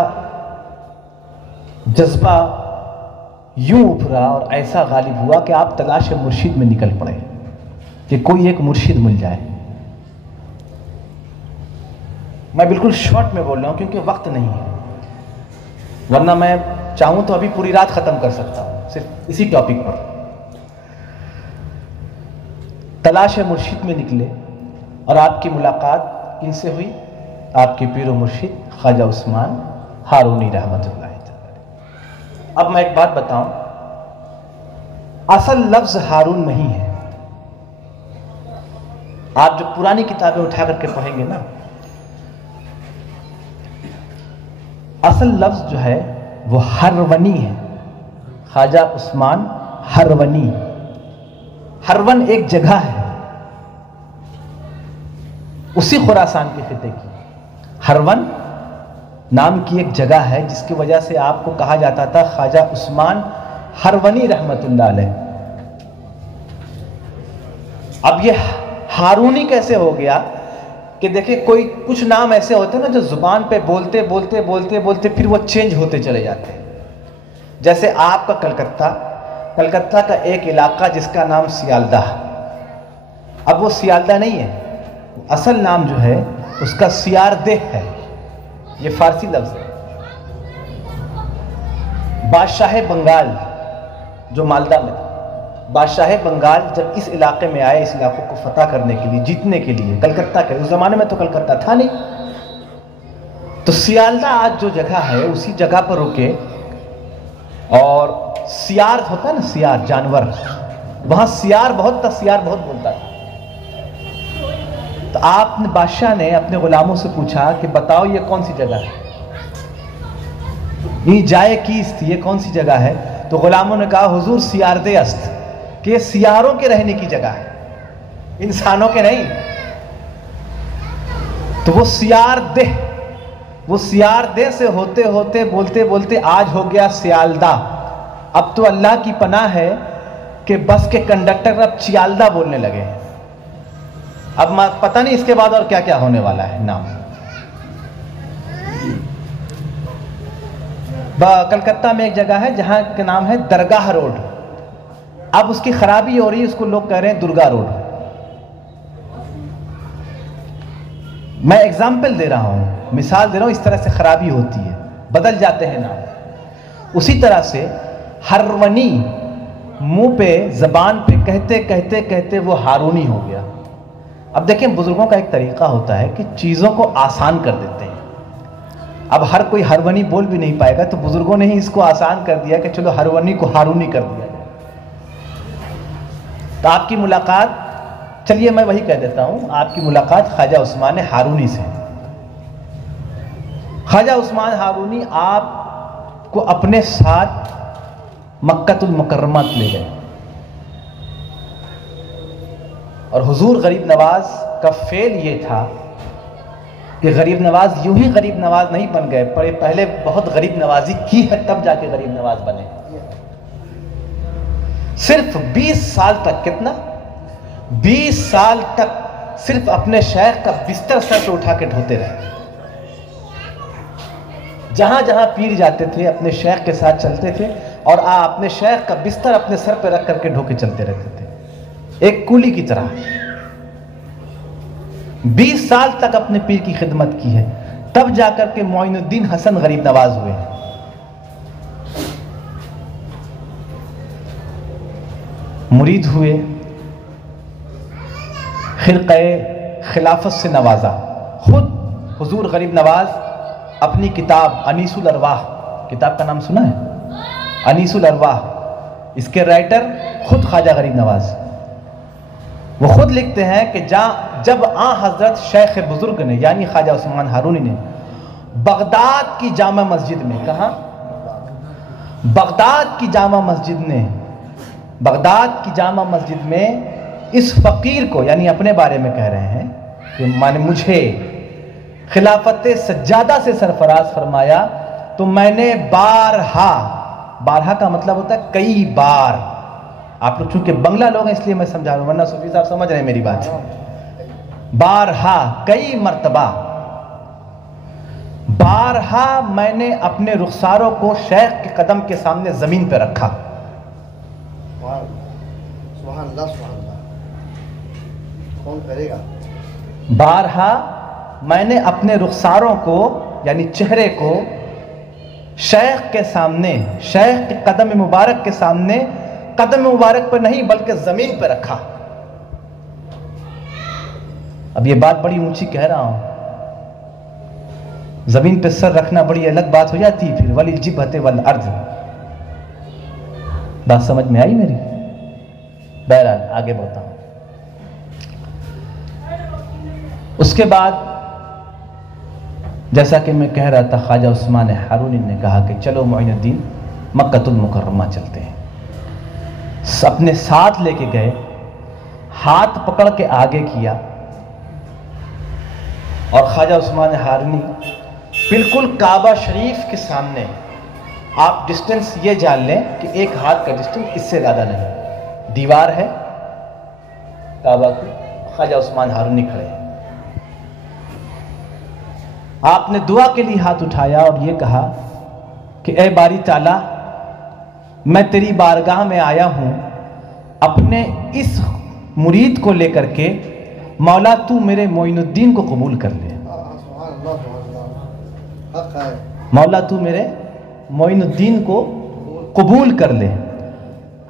जज्बा यूं उभरा और ऐसा गालिब हुआ कि आप तलाश मुर्शिद में निकल पड़े कि कोई एक मुर्शिद मिल जाए। मैं बिल्कुल शॉर्ट में बोल रहा हूं क्योंकि वक्त नहीं है, वरना मैं चाहूं तो अभी पूरी रात खत्म कर सकता हूं सिर्फ इसी टॉपिक पर। तलाश मुर्शिद में निकले और आपकी मुलाकात किनसे हुई? आपके पीर मुर्शिद ख्वाजा उस्मान हारूनी रहमतुल्लाह। अब मैं एक बात बताऊं, असल लफ्ज हारून नहीं है। आप जो पुरानी किताबें उठा करके पढ़ेंगे ना, असल लफ्ज जो है वो हरवनी है। ख्वाजा उस्मान हरवनी। हरवन एक जगह है उसी खुरासान के खिते की। हरवन नाम की एक जगह है जिसकी वजह से आपको कहा जाता था ख्वाजा उस्मान हरवनी रहमतुल्लाह अलैह। अब ये हारूनी कैसे हो गया कि देखिए, कोई कुछ नाम ऐसे होते हैं ना जो जुबान पे बोलते बोलते बोलते बोलते फिर वो चेंज होते चले जाते हैं। जैसे आपका कलकत्ता, कलकत्ता का एक इलाका जिसका नाम सियालदाह, अब वो सियालदाह नहीं है, असल नाम जो है उसका सियारदेह है। ये फारसी लफ्ज है। बादशाह बंगाल जो मालदा में था, बादशाह बंगाल जब इस इलाके में आए, इस इलाकों को फतह करने के लिए, जीतने के लिए, कलकत्ता के, उस जमाने में तो कलकत्ता था नहीं, तो सियालदा आज जो जगह है उसी जगह पर रुके, और सियार होता है ना, सियार जानवर, वहां सियार बहुत था, सियार बहुत बोलता था। तो आपने बादशाह ने अपने गुलामों से पूछा कि बताओ ये कौन सी जगह है, ये जाए कीस थी, ये कौन सी जगह है? तो गुलामों ने कहा हुजूर सियारदे अस्त, कि ये सियारों के रहने की जगह है, इंसानों के नहीं। तो वो सियारदे से होते होते बोलते बोलते आज हो गया सियालदा। अब तो अल्लाह की पनाह है कि बस के कंडक्टर अब चियालदा बोलने लगे हैं। अब पता नहीं इसके बाद और क्या क्या होने वाला है नाम। कलकत्ता में एक जगह है जहां का नाम है दरगाह रोड। अब उसकी खराबी हो रही है, उसको लोग कह रहे हैं दुर्गा रोड। मैं एग्जाम्पल दे रहा हूं, मिसाल दे रहा हूं, इस तरह से खराबी होती है, बदल जाते हैं नाम। उसी तरह से हरवनी मुंह पे जबान पे कहते कहते कहते वो हारूनी हो गया। अब देखें, बुजुर्गों का एक तरीका होता है कि चीजों को आसान कर देते हैं। अब हर कोई हरवनी बोल भी नहीं पाएगा, तो बुजुर्गों ने ही इसको आसान कर दिया कि चलो हरवनी को हारूनी कर दिया जाए। तो आपकी मुलाकात, चलिए मैं वही कह देता हूं, आपकी मुलाकात ख्वाजा उस्मान हारूनी से। ख्वाजा उस्मान हारूनी आपको अपने साथ मक्कतुल मुकर्रमा ले गए, और हुजूर गरीब नवाज का फेल ये था कि गरीब नवाज यूं ही गरीब नवाज नहीं बन गए, पहले बहुत गरीब नवाजी की है तब जाके गरीब नवाज बने। सिर्फ 20 साल तक, कितना 20 साल तक सिर्फ अपने शेख का बिस्तर सर पे उठा के ढोते रहे। जहां जहां पीर जाते थे अपने शेख के साथ चलते थे, और अपने शेख का बिस्तर अपने सर पे रख करके ढोके चलते रहते थे, एक कूली की तरह। 20 साल तक अपने पीर की खिदमत की है, तब जाकर के मोइनुद्दीन हसन गरीब नवाज हुए। मुरीद हुए, खिलक़े खिलाफत से नवाजा। खुद हुजूर गरीब नवाज अपनी किताब अनीसुल अरवाह, किताब का नाम सुना है? अनीसुल अरवाह, इसके राइटर खुद ख्वाजा गरीब नवाज। वो खुद लिखते हैं कि जब हजरत शेख बुजुर्ग ने यानी ख्वाजा उस्मान हारूनी ने बगदाद की जामा मस्जिद में, कहा बगदाद की जामा मस्जिद में इस फकीर को, यानी अपने बारे में कह रहे हैं कि माने मुझे खिलाफत सज्जादा से सरफराज फरमाया, तो मैंने बारहा का मतलब होता है कई बार। आप लोग चूंकि बंगला लोग हैं इसलिए मैं समझा रहा हूं, वरना सूफी साहब समझ रहे हैं मेरी बात। बारहा, कई मर्तबा, बारहा मैंने अपने रुखसारों को शेख के कदम के सामने जमीन पे रखा। सुभान अल्लाह, सुभान अल्लाह, कौन करेगा? बारहा मैंने अपने रुखसारों को यानी चेहरे को शेख के सामने, शेख के कदम मुबारक के सामने, कदम मुबारक पर नहीं बल्कि जमीन पर रखा। अब ये बात बड़ी ऊंची कह रहा हूं, जमीन पे सर रखना बड़ी अलग बात हो जाती, फिर वली जिबहते वल अर्ज। बात समझ में आई मेरी? बहरहाल आगे बढ़ता हूं। उसके बाद जैसा कि मैं कह रहा था, ख्वाजा उस्मान हारूनी ने कहा कि चलो मोइनुद्दीन मक्कतुल मुकर्रमा चलते हैं। अपने साथ लेके गए, हाथ पकड़ के आगे किया, और ख्वाजा उस्मान हारूनी बिल्कुल काबा शरीफ के सामने, आप डिस्टेंस ये जान लें कि एक हाथ का डिस्टेंस, इससे ज्यादा नहीं, दीवार है काबा की, ख्वाजा उस्मान हारूनी खड़े हैं। आपने दुआ के लिए हाथ उठाया और ये कहा कि ए बारी ताला, मैं तेरी बारगाह में आया हूं अपने इस मुरीद को लेकर के, मौला तू मेरे मोइनुद्दीन को कबूल कर ले। मौला तू मेरे मोइनुद्दीन को कबूल कर ले।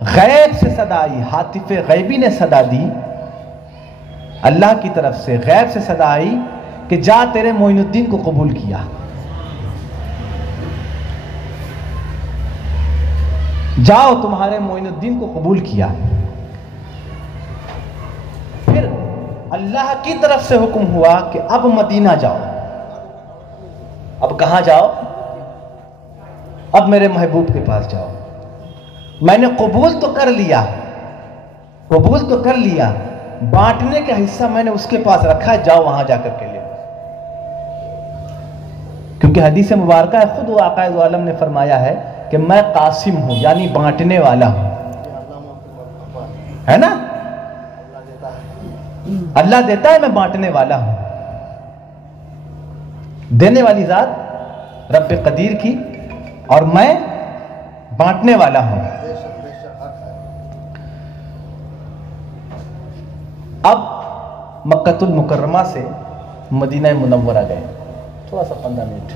गैब से सदा आई, हातिफे गैबी ने सदा दी, अल्लाह की तरफ से गैब से सदा आई कि जा तेरे मोइनुद्दीन को कबूल किया। जाओ तुम्हारे मोइनुद्दीन को कबूल किया। फिर अल्लाह की तरफ से हुक्म हुआ कि अब मदीना जाओ। अब कहां जाओ? अब मेरे महबूब के पास जाओ। मैंने कबूल तो कर लिया, कबूल तो कर लिया, बांटने का हिस्सा मैंने उसके पास रखा है, जाओ वहां जाकर के ले। क्योंकि हदीस मुबारक है, खुद आक़ाए दो आलम ने फरमाया है कि मैं कासिम हूं, यानी बांटने वाला हूं, है ना? अल्लाह देता है, मैं बांटने वाला हूं। देने वाली जात रब्बे कदीर की, और मैं बांटने वाला हूं। अब मक्कतुल मुकर्रमा से मदीना मुनव्वरा गए, थोड़ा सा 15 मिनट,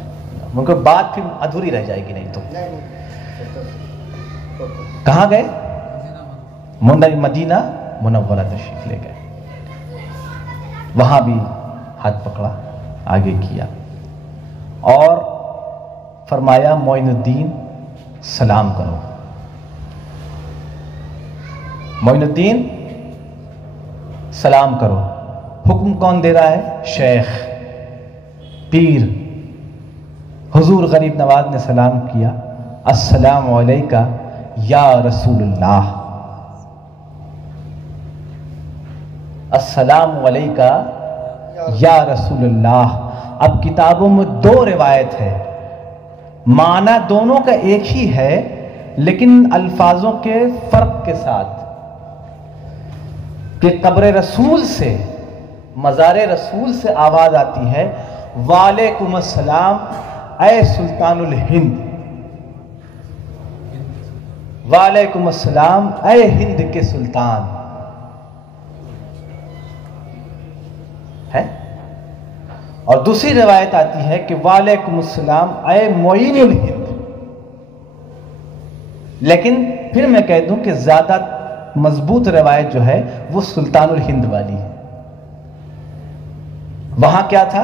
क्योंकि बात फिर अधूरी रह जाएगी नहीं तो। कहां गए? मदीना मुनव्वरा तशरीफ ले गए। वहां भी हाथ पकड़ा, आगे किया और फरमाया मोइनुद्दीन सलाम करो। मोइनुद्दीन सलाम करो। हुक्म कौन दे रहा है? शेख, पीर। हुजूर गरीब नवाज ने सलाम किया, अस्सलामु अलैका या रसूलुल्लाह, अस्सलामु अलैका या रसूलुल्लाह। अब किताबों में दो रिवायत है, माना दोनों का एक ही है, लेकिन अल्फाजों के फर्क के साथ, कि कब्र रसूल से, मज़ारे रसूल से आवाज आती है, वालेकुम अस्सलाम ऐ सुल्तानुल हिंद, वालेकुम अस्सलाम ऐ हिंद के सुल्तान, है। और दूसरी रिवायत आती है कि वालेकुम अस्सलाम ऐ मोइनुल हिंद। लेकिन फिर मैं कह दूं कि ज्यादा मजबूत रिवायत जो है वो सुल्तानुल हिंद वाली है। वहां क्या था?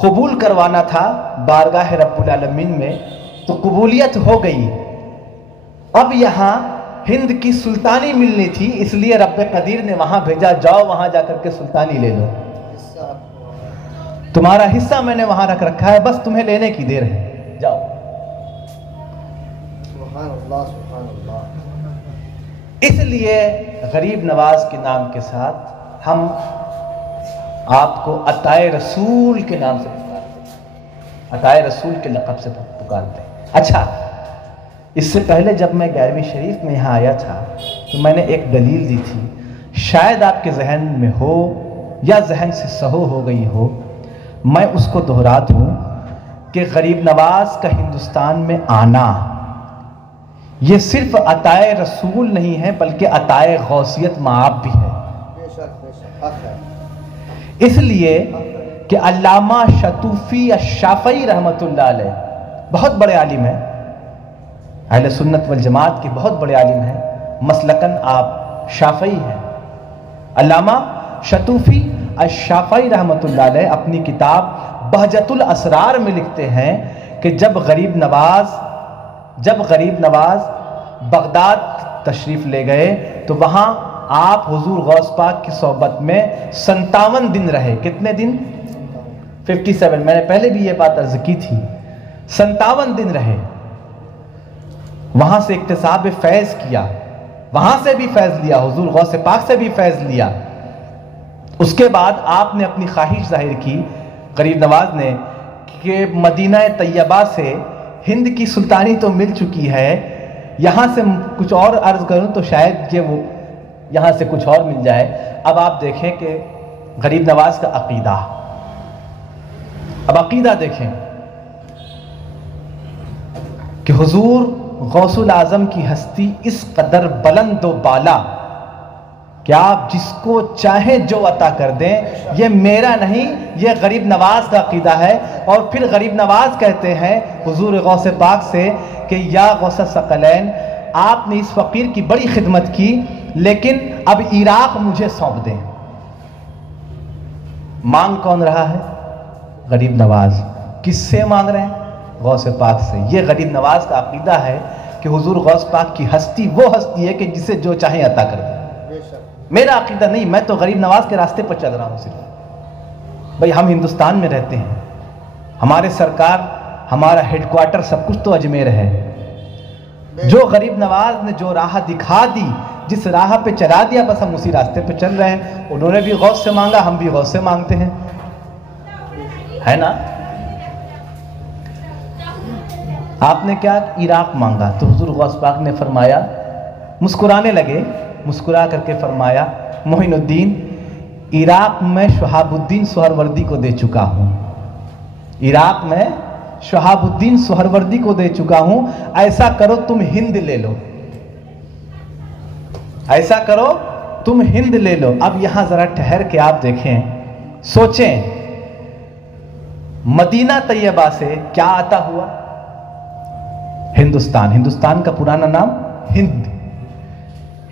कबूल करवाना था बारगाह रब्बुल आलमीन में, तो कबूलियत हो गई। अब यहां हिंद की सुल्तानी मिलनी थी, इसलिए रब्बे कदीर ने वहां भेजा, जाओ वहां जाकर के सुल्तानी ले लो, तुम्हारा हिस्सा मैंने वहां रख रखा है, बस तुम्हें लेने की देर है, जाओ। सुभान अल्लाह, सुभान अल्लाह। इसलिए गरीब नवाज के नाम के साथ हम आपको अताए रसूल के नाम से पुकारते हैं, अताए रसूल के लक़ब से पुकारते हैं। अच्छा, इससे पहले जब मैं 11वीं शरीफ में यहाँ आया था तो मैंने एक दलील दी थी, शायद आपके जहन में हो या जहन से सहो हो गई हो, मैं उसको दोहरा दूँ कि गरीब नवाज का हिंदुस्तान में आना ये सिर्फ अताए रसूल नहीं है, बल्कि अताए गौसियत माआब भी है। बेशक बेशक हक है। इसलिए कि अल्लामा शतूफी अश-शाफ़ई रहमतुल्लाह अलैह बहुत बड़े आलिम हैं, अहले सुन्नत वल जमात के बहुत बड़े आलिम हैं, मसलकन आप शाफ़ई हैं। अल्लामा शतूफी अश-शाफ़ई रहमतुल्लाह अलैह अपनी किताब बहजतुल असरार में लिखते हैं कि जब गरीब नवाज बगदाद तशरीफ ले गए तो वहां आप हुजूर गौस पाक की सोहबत में 57 दिन रहे। कितने दिन? 57। मैंने पहले भी ये बात अर्ज की थी, 57 दिन रहे। वहां से इक्तिसाब फैज किया, वहां से भी फैज लिया, हुजूर गौस पाक से भी फैज लिया। उसके बाद आपने अपनी ख्वाहिश जाहिर की, गरीब नवाज ने, कि मदीना तैयबा से हिंद की सुल्तानी तो मिल चुकी है, यहां से कुछ और अर्ज करूं तो शायद ये वो यहां से कुछ और मिल जाए। अब आप देखें कि गरीब नवाज का अकीदा, अब अकीदा देखें कि हुजूर गौसुल आजम की हस्ती इस कदर बुलंद व बाला कि आप जिसको चाहे जो अता कर दें, ये मेरा नहीं, ये गरीब नवाज का अकीदा है। और फिर गरीब नवाज कहते हैं हुजूर गौस पाक से कि या गौस सकलैन, आपने इस फकीर की बड़ी खिदमत की, लेकिन अब इराक मुझे सौंप दें। मांग कौन रहा है? गरीब नवाज। किससे मांग रहे हैं? गौस पाक से। ये गरीब नवाज का अकीदा है कि हुजूर गौस पाक की हस्ती वो हस्ती है कि जिसे जो चाहे अता कर दे। मेरा अकीदा नहीं, मैं तो गरीब नवाज के रास्ते पर चल रहा हूँ सिर्फ। भाई हम हिंदुस्तान में रहते हैं, हमारे सरकार, हमारा हेडक्वार्टर सब कुछ तो अजमेर है। जो गरीब नवाज ने जो राह दिखा दी, जिस राह पे चला दिया, बस हम उसी रास्ते पे चल रहे हैं। उन्होंने भी गौस से मांगा, हम भी गौस से मांगते हैं, है ना। आपने क्या इराक मांगा तो हुजूर गौस पाक ने फरमाया, मुस्कुराने लगे, मुस्कुरा करके फरमाया, मोइनुद्दीन, इराक में शहाबुद्दीन सोहरवर्दी को दे चुका हूं। इराक में शहाबुद्दीन सोहरवर्दी को दे चुका हूं। ऐसा करो तुम हिंद ले लो, ऐसा करो तुम हिंद ले लो। अब यहां जरा ठहर के आप देखें, सोचें, मदीना तैयबा से क्या आता हुआ? हिंदुस्तान। हिंदुस्तान का पुराना नाम हिंद।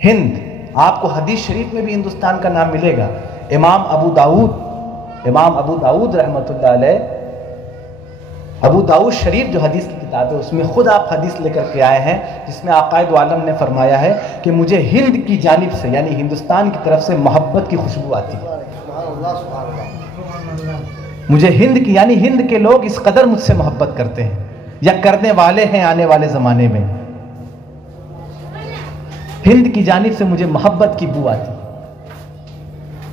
हिंद आपको हदीस शरीफ में भी हिंदुस्तान का नाम मिलेगा। इमाम अबू दाऊद रहमतुल्लाह अलैह, अबू दाऊद शरीफ जो हदीस की किताब है उसमें खुद आप हदीस लेकर के आए हैं, जिसमें आकायद आलम ने फरमाया है कि मुझे हिंद की जानिब से यानी हिंदुस्तान की तरफ से मोहब्बत की खुशबू आती है। मुझे हिंद की यानी हिंद के लोग इस कदर मुझसे मोहब्बत करते हैं या करने वाले हैं आने वाले जमाने में। हिंद की जानिब से मुझे मोहब्बत की बू आती है।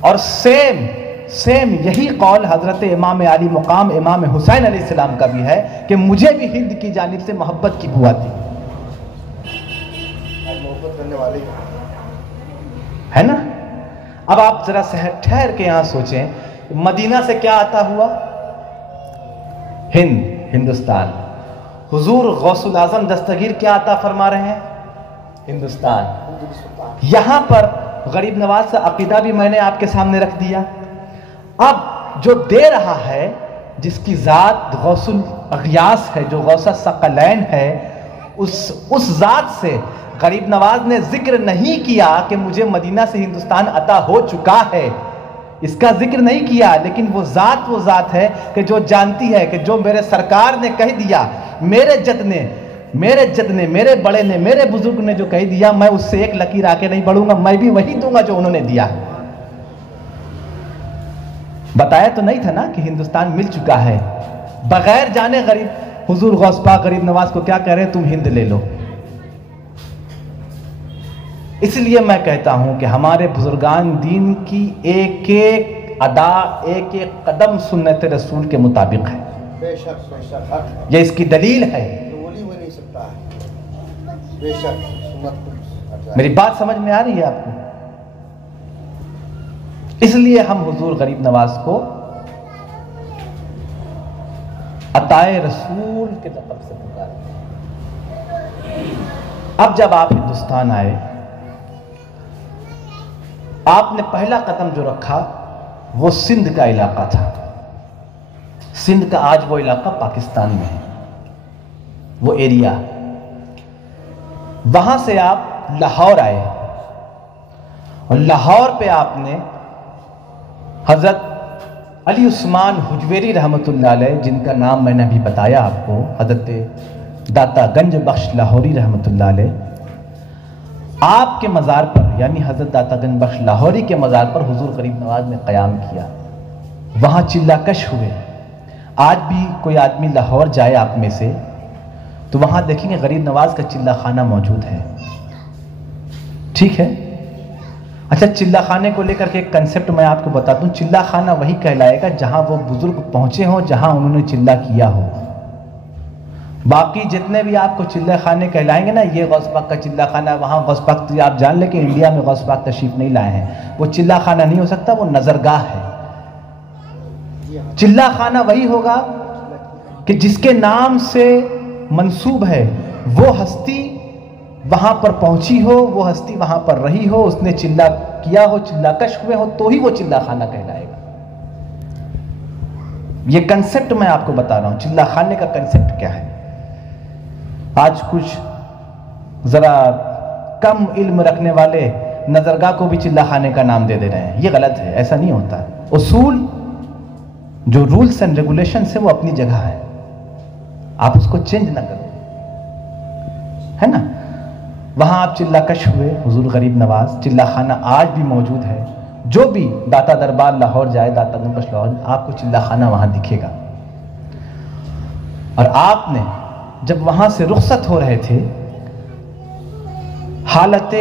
और सेम यही कौल हजरत इमाम अली मुकाम इमाम हुसैन अलैहिस्सलाम का भी है कि मुझे भी हिंद की जानिब से मोहब्बत की बू आती मोहब्बत करने वाले है ना। अब आप जरा ठहर के यहां सोचें, मदीना से क्या आता हुआ? हिंद, हिंदुस्तान। हुजूर गौसुल आजम दस्तगीर क्या आता फरमा रहे हैं? हिंदुस्तान। यहां पर गरीब नवाज का अकीदा भी मैंने आपके सामने रख दिया। अब जो दे रहा है, जिसकी जात गौसुल अगियास है, जो गौसा सकलैन है, उस जात से गरीब नवाज ने जिक्र नहीं किया कि मुझे मदीना से हिंदुस्तान अता हो चुका है, इसका जिक्र नहीं किया। लेकिन वो जात है कि जो जानती है कि जो मेरे सरकार ने कह दिया, मेरे जद ने, मेरे बड़े ने, मेरे बुजुर्ग ने जो कह दिया, मैं उससे एक लकीर आके नहीं बढ़ूंगा, मैं भी वही दूंगा जो उन्होंने दिया है। बताया तो नहीं था ना कि हिंदुस्तान मिल चुका है। बगैर जाने गरीब हुजूर गौस पाक गरीब नवाज को क्या कह रहे हैं? तुम हिंद ले लो। इसलिए मैं कहता हूं कि हमारे बुजुर्गान दीन की एक एक अदा, एक एक कदम सुन्नत रसूल के मुताबिक है। बेशक यह इसकी दलील है। नहीं सकता है। बेशक मेरी बात समझ में आ रही है आपको? इसलिए हम हुजूर गरीब नवाज को अताए रसूल के लक़ब से पुकारते हैं। अब जब आप हिंदुस्तान आए, आपने पहला कदम जो रखा वो सिंध का इलाका था। सिंध का आज वो इलाका पाकिस्तान में है, वो एरिया। वहां से आप लाहौर आए और लाहौर पे आपने हजरत अली उस्मान हुजवेरी रहमतुल्लाह अलैह, जिनका नाम मैंने अभी बताया आपको, हजरत दाता गंज बख्श लाहौरी रहमतुल्लाह अलैह, आपके मज़ार पर यानी हजरत दाता गंज बख्श लाहौरी के मज़ार पर हुजूर गरीब नवाज ने क़याम किया। वहाँ चिल्लाकश हुए। आज भी कोई आदमी लाहौर जाए आप में से तो वहाँ देखेंगे गरीब नवाज का चिल्ला खाना मौजूद है। ठीक है, अच्छा, चिल्ला खाने को लेकर के एक कंसेप्ट मैं आपको बताता हूँ। चिल्ला खाना वही कहलाएगा जहाँ वो बुजुर्ग पहुँचे हों, जहाँ उन्होंने चिल्ला किया हो। बाकी जितने भी आपको चिल्ला खाने कहलाएंगे ना, ये गौस पाक का चिल्ला खाना, वहाँ गौस पाक, तो आप जान लें कि इंडिया में गौस पाक तशरीफ नहीं लाए हैं। वो चिल्ला खाना नहीं हो सकता, वो नजरगाह है। चिल्ला खाना वही होगा कि जिसके नाम से मंसूब है, वो हस्ती वहां पर पहुंची हो, वो हस्ती वहां पर रही हो, उसने चिल्ला किया हो, चिल्लाकश हुए हो, तो ही वो चिल्ला खाना कहलाएगा। ये कंसेप्ट मैं आपको बता रहा हूं, चिल्ला खाने का कंसेप्ट क्या है। आज कुछ जरा कम इल्म रखने वाले नजरगाह को भी चिल्ला खाने का नाम दे रहे हैं। ये गलत है, ऐसा नहीं होता। उसूल, जो रूल्स एंड रेगुलेशन है, वो अपनी जगह है, आप उसको चेंज ना करो। है ना। वहाँ आप चिल्लाकश हुए हुजूर गरीब नवाज। चिल्ला खाना आज भी मौजूद है। जो भी दाता दरबार लाहौर जाए, दाता गुंबश लाहौर, आपको चिल्ला खाना वहाँ दिखेगा। और आपने जब वहाँ से रुखसत हो रहे थे, हालत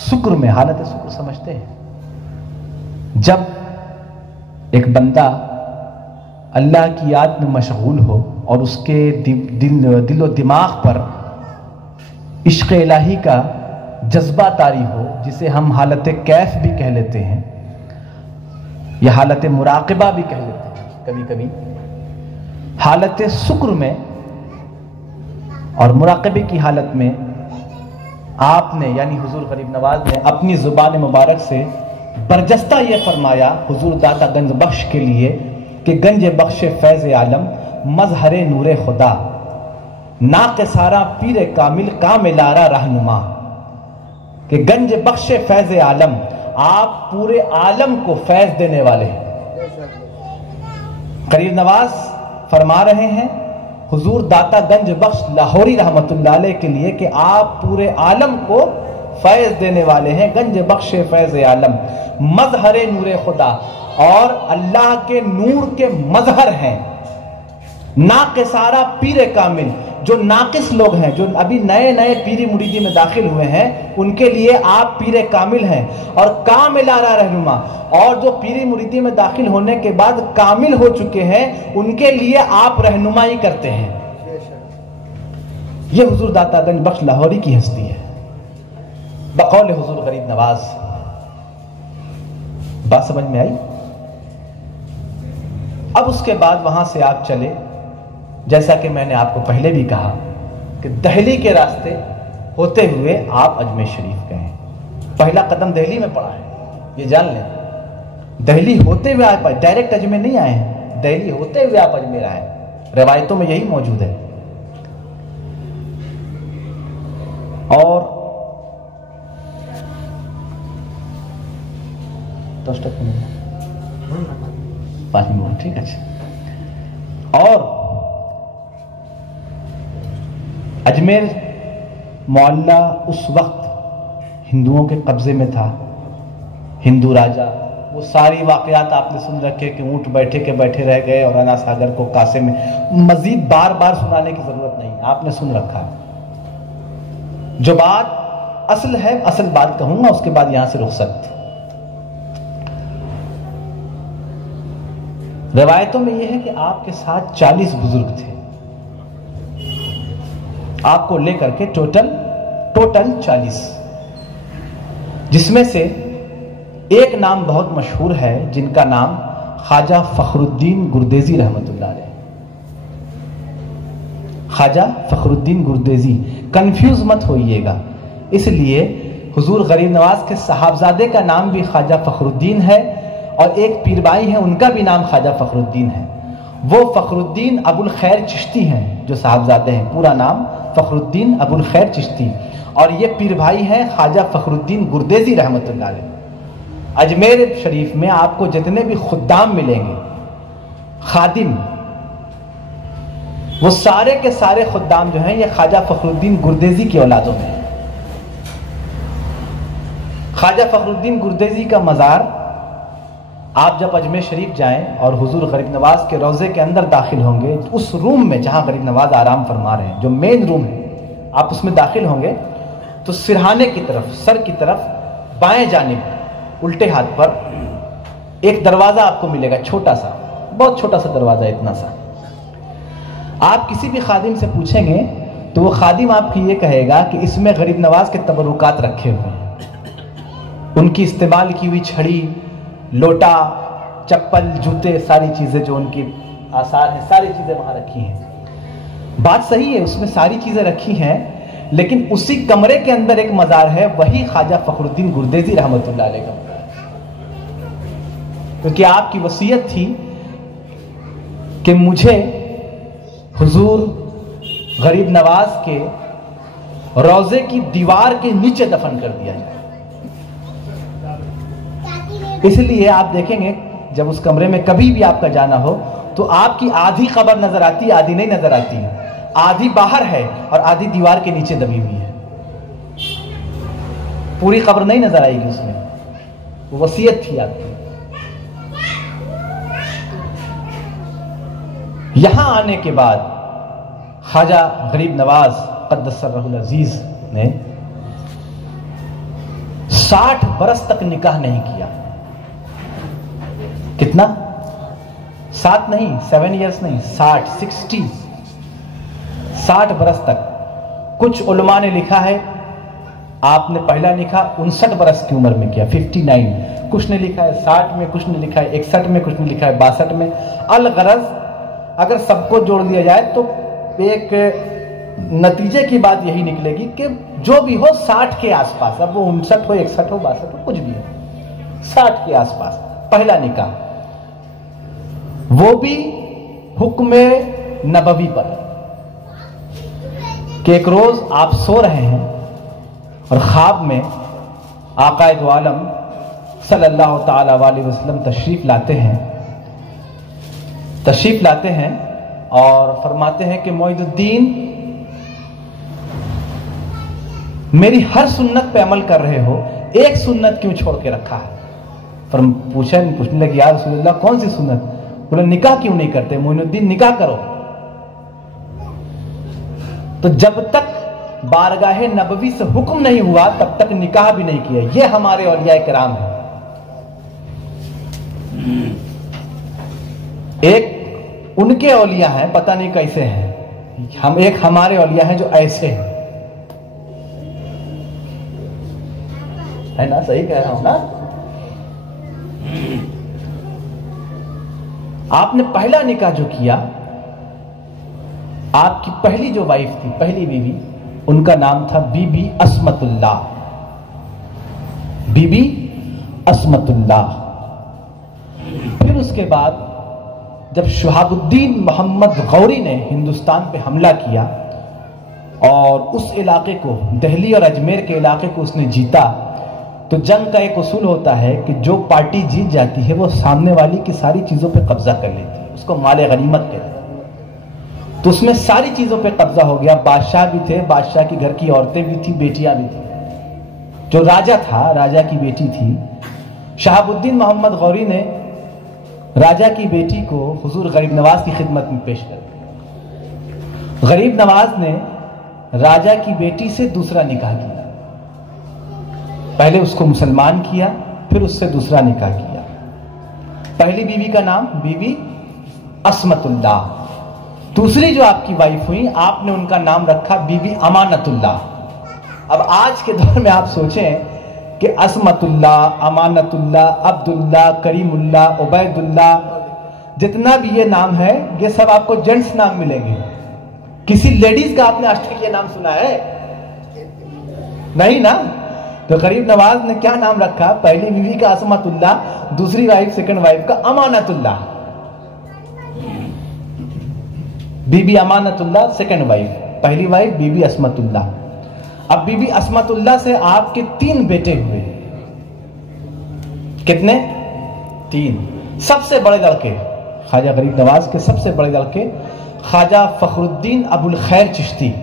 शुक्र में, हालत शुक्र समझते हैं, जब एक बंदा अल्लाह की याद में मशगूल हो और उसके दिलो दिमाग पर इश्क़ इलाही का जज्बा तारी हो, जिसे हम हालत कैफ भी कह लेते हैं या हालत मुराक़बा भी कह लेते हैं कभी कभी। हालत शुक्र में और मुराक़बे की हालत में आपने यानी हुजूर गरीब नवाज ने अपनी ज़ुबान मुबारक से बरजस्ता ये फरमाया हुजूर दाता गंज बख्श के लिए कि गंज बख्श फैज़ आलम मजहरे नूरे खुदा ना के सारा पीर कामिल कामिलारा रहनुमा। कि गंज बख्श फैज़ आलम, आप पूरे आलम को फैज़ देने वाले हैं। गरीब नवाज फरमा रहे हैं हुजूर दाता गंज बख्श लाहौरी रहमतुल्लाह अलैह के लिए कि आप पूरे आलम को फैज़ देने वाले हैं। गंज बख्श फैज़ आलम मजहरे नूरे खुदा, और अल्लाह के नूर के मजहर हैं। ना के सारा पीर कामिल, जो नाकिस लोग हैं, जो अभी नए नए पीरी मुरीदी में दाखिल हुए हैं, उनके लिए आप पीर कामिल हैं। और कामिलारा रहनुमा, और जो पीरी मुरीदी में दाखिल होने के बाद कामिल हो चुके हैं, उनके लिए आप रहनुमाई करते हैं। यह हुजूर दाता गंज बख्श लाहौरी की हस्ती है बकौल हुजूर गरीब नवाज। बात समझ में आई। अब उसके बाद वहां से आप चले, जैसा कि मैंने आपको पहले भी कहा कि दिल्ली के रास्ते होते हुए आप अजमेर शरीफ गए। पहला कदम दिल्ली में पड़ा है, ये जान लें। दिल्ली होते हुए आप डायरेक्ट अजमेर नहीं आए हैं, दिल्ली होते हुए आप अजमेर आए। रिवायतों में यही मौजूद है। और तो 5 मिनट, ठीक है। और अजमेर मोहल्ला उस वक्त हिंदुओं के कब्जे में था। हिंदू राजा, वो सारी वाकयात आपने सुन रखे कि ऊंट बैठे के बैठे रह गए और अना सागर को कासे में, मजीद बार बार सुनाने की जरूरत नहीं, आपने सुन रखा। जो बात असल है, असल बात कहूंगा, उसके बाद यहां से रुखसत। रिवायतों में यह है कि आपके साथ 40 बुजुर्ग थे, आपको लेकर के टोटल 40, जिसमें से एक नाम बहुत मशहूर है, जिनका नाम ख्वाजा फखरुद्दीन गुरदेजी रहमतुल्लाह अलैह। ख्वाजा फखरुद्दीन गुरदेजी, कंफ्यूज मत होइएगा। इसलिए हुजूर गरीब नवाज के साहबजादे का नाम भी ख्वाजा फखरुद्दीन है, और एक पीरबाई है, उनका भी नाम ख्वाजा फखरुद्दीन है। वो फखरुद्दीन अबुल खैर चिश्ती हैं जो साहबजादे हैं, पूरा नाम फखरुद्दीन अबुल खैर चिश्ती, और ये पीर भाई हैं ख्वाजा फखरुद्दीन गुरदेजी रहमतुल्लाह अलैह। अजमेर शरीफ में आपको जितने भी खुद्दाम मिलेंगे, खादिम, वो सारे के सारे खुद्दाम जो हैं ये ख्वाजा फखरुद्दीन गुरदेजी की औलादों में। ख्वाजा फखरुद्दीन गुरदेजी का मज़ार, आप जब अजमेर शरीफ जाएं और हुजूर गरीब नवाज के रोज़े के अंदर दाखिल होंगे, उस रूम में जहां गरीब नवाज आराम फरमा रहे हैं, जो मेन रूम है, आप उसमें दाखिल होंगे तो सिरहाने की तरफ, सर की तरफ बाएं जानिब उल्टे हाथ पर एक दरवाजा आपको मिलेगा, छोटा सा, बहुत छोटा सा दरवाजा, इतना सा। आप किसी भी खादिम से पूछेंगे तो वो खादिम आपकी ये कहेगा कि इसमें गरीब नवाज के तबरुकात रखे हुए हैं, उनकी इस्तेमाल की हुई छड़ी, लोटा, चप्पल, जूते, सारी चीजें जो उनकी आसार है, सारी चीजें वहां रखी हैं। बात सही है, उसमें सारी चीजें रखी हैं, लेकिन उसी कमरे के अंदर एक मजार है, वही ख्वाजा फखरुद्दीन गुरदेजी रहमतुल्लाह अलैह का, क्योंकि आपकी वसीयत थी कि मुझे हुजूर गरीब नवाज के रोजे की दीवार के नीचे दफन कर दिया जाए। इसलिए आप देखेंगे जब उस कमरे में कभी भी आपका जाना हो तो आपकी आधी कब्र नजर आती है, आधी नहीं नजर आती है। आधी बाहर है और आधी दीवार के नीचे दबी हुई है। पूरी कब्र नहीं नजर आएगी उसमें, वो वसीयत थी आपकी। यहां आने के बाद ख्वाजा गरीब नवाज क़द्दस सर्रहुल अजीज ने 60 बरस तक निकाह नहीं किया। कितना? 7 नहीं, 7 इयर्स नहीं, 60 बरस तक। कुछ उलमा ने लिखा है आपने पहला निकाह 59 बरस की उम्र में किया, 59। कुछ ने लिखा है 60 में, कुछ ने लिखा है 61 में, कुछ ने लिखा है 62 में। अलगरज अगर सबको जोड़ दिया जाए तो एक नतीजे की बात यही निकलेगी कि जो भी हो 60 के आसपास, अब वो 59 हो, 61 हो, 62 हो, कुछ भी हो, 60 के आसपास पहला निकाह, वो भी हुक्म नबवी पर कि एक रोज आप सो रहे हैं और ख्वाब में आकाए दो आलम सल्लल्लाहु ताला अलैहि वसल्लम तशरीफ लाते हैं और फरमाते हैं कि मोइनुद्दीन, मेरी हर सुन्नत पे अमल कर रहे हो, एक सुन्नत क्यों छोड़ के रखा है? पूछने लगे या रसूलल्लाह कौन सी सुन्नत? बोले निकाह क्यों नहीं करते? मोइनुद्दीन निकाह करो। तो जब तक बारगाहे नबवी से हुक्म नहीं हुआ तब तक निकाह भी नहीं किया। ये हमारे औलिया किराम है। एक उनके औलिया हैं, पता नहीं कैसे हैं, हम एक हमारे औलिया हैं जो ऐसे हैं, है ना? सही कह रहा हूं ना? आपने पहला निकाह जो किया, आपकी पहली जो वाइफ थी, पहली बीवी, उनका नाम था बीबी अस्मतुल्लाह। बीबी अस्मतुल्लाह। फिर उसके बाद जब शहाबुद्दीन मोहम्मद गौरी ने हिंदुस्तान पे हमला किया और उस इलाके को, दिल्ली और अजमेर के इलाके को उसने जीता, तो जंग का एक उसूल होता है कि जो पार्टी जीत जाती है वो सामने वाली की सारी चीजों पे कब्जा कर लेती है, उसको माले गनीमत कहते हैं। तो उसमें सारी चीजों पे कब्जा हो गया। बादशाह भी थे, बादशाह की घर की औरतें भी थी, बेटियां भी थी। जो राजा था, राजा की बेटी थी। शहाबुद्दीन मोहम्मद गौरी ने राजा की बेटी को हुजूर गरीब नवाज की खिदमत में पेश कर दिया। गरीब नवाज ने राजा की बेटी से दूसरा निकाह किया। पहले उसको मुसलमान किया, फिर उससे दूसरा निकाह किया। पहली बीवी का नाम बीबी अस्मतुल्लाह। दूसरी जो आपकी वाइफ हुई, आपने उनका नाम रखा बीबी अमानतुल्लाह। अब आज के दौर में आप सोचें कि अस्मतुल्लाह, अमानतुल्लाह, अब्दुल्लाह, करीमुल्लाह, उबैदुल्लाह, जितना भी ये नाम है, ये सब आपको जेंट्स नाम मिलेंगे। किसी लेडीज का आपने आज तक ये नाम सुना है? नहीं ना? तो गरीब नवाज ने क्या नाम रखा? पहली बीवी का अस्मतुल्लाह, दूसरी वाइफ, सेकंड वाइफ का अमानतुल्लाह। बीबी अमानतुल्लाह सेकंड वाइफ, पहली वाइफ बीबी अस्मतुल्लाह। अब बीबी अस्मतुल्लाह से आपके 3 बेटे हुए। कितने? 3। सबसे बड़े लड़के ख्वाजा गरीब नवाज के सबसे बड़े लड़के ख्वाजा फखरुद्दीन अबुल खैर चिश्ती,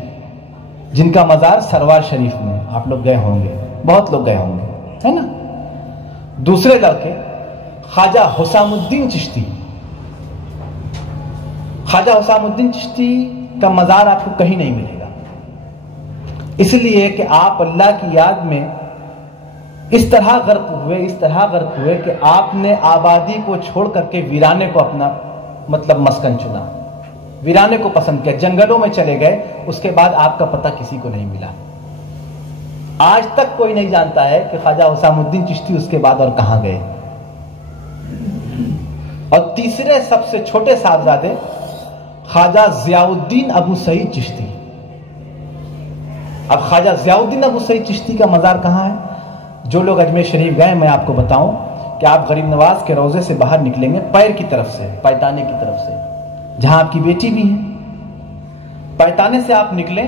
जिनका मजार सरवार शरीफ में, आप लोग गए होंगे, बहुत लोग गए होंगे, है ना? दूसरे लड़के ख्वाजा हुसामुद्दीन चिश्ती। ख्वाजा हुसामुद्दीन चिश्ती का मजार आपको कहीं नहीं मिलेगा, इसलिए कि आप अल्लाह की याद में इस तरह गर्क हुए कि आपने आबादी को छोड़ करके वीराने को अपना मतलब मस्कन चुना, वीराने को पसंद किया, जंगलों में चले गए। उसके बाद आपका पता किसी को नहीं मिला। आज तक कोई नहीं जानता है कि ख्वाजा हुसामुद्दीन चिश्ती उसके बाद और कहां गए। और तीसरे सबसे छोटे साहबजादे ख्वाजा जियाउद्दीन अबू सईद चिश्ती। अब ख्वाजा जियाउद्दीन अबू सईद चिश्ती का मजार कहां है? जो लोग अजमेर शरीफ गए, मैं आपको बताऊं कि आप गरीब नवाज के रोजे से बाहर निकलेंगे, पैर की तरफ से, पैताने की तरफ से, जहां आपकी बेटी भी है, पैताने से आप निकलें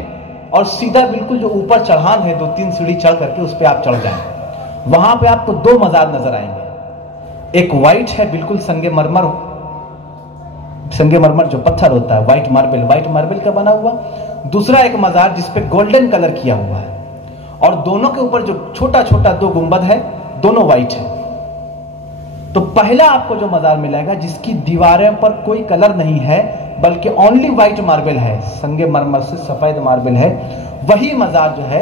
और सीधा बिल्कुल जो ऊपर चढ़ान है, 2-3 सीढ़ी चढ़ करके उस पर आप चढ़ जाएं। वहां पे आपको 2 मजार नजर आएंगे। एक वाइट है, बिल्कुल संगे मरमर संगमरमर जो पत्थर होता है, व्हाइट मार्बल का बना हुआ। दूसरा एक मजार जिसपे गोल्डन कलर किया हुआ है, और दोनों के ऊपर जो छोटा छोटा 2 गुंबद है, दोनों व्हाइट है। तो पहला आपको जो मजार मिलेगा जिसकी दीवारों पर कोई कलर नहीं है बल्कि ओनली व्हाइट मार्बल है, संगमरमर से सफेद मार्बल है, वही मजार जो है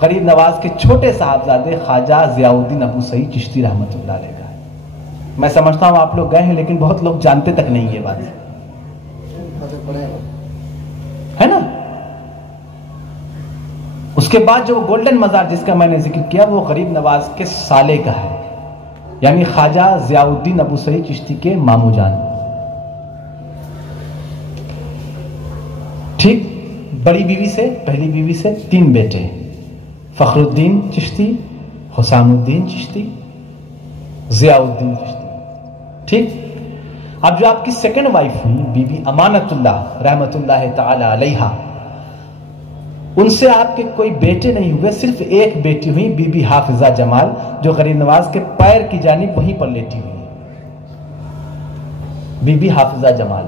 गरीब नवाज के छोटे साहबजादे ख्वाजा जियाउद्दीन अबू सईद चिश्ती रहमतुल्लाह अलैह का है। मैं समझता हूं आप लोग गए हैं, लेकिन बहुत लोग जानते तक नहीं ये बात है ना। उसके बाद जो गोल्डन मजार जिसका मैंने जिक्र किया वो गरीब नवाज के साले का है, यानी ख्वाजा जियाउद्दीन अबू सईद चिश्ती के मामू जान। ठीक, बड़ी बीवी से, पहली बीवी से 3 बेटे, फखरुद्दीन चिश्ती, हुसामुद्दीन चिश्ती, जियाउद्दीन चिश्ती। ठीक, अब जो आपकी सेकंड वाइफ हुई बीबी अमानतुल्लाह रहमतुल्लाह ताला अलैहा, उनसे आपके कोई बेटे नहीं हुए, सिर्फ एक बेटी हुई बीबी हाफिजा जमाल, जो गरीब नवाज के पैर की जानिब वहीं पर लेटी हुई, बीबी हाफिजा जमाल।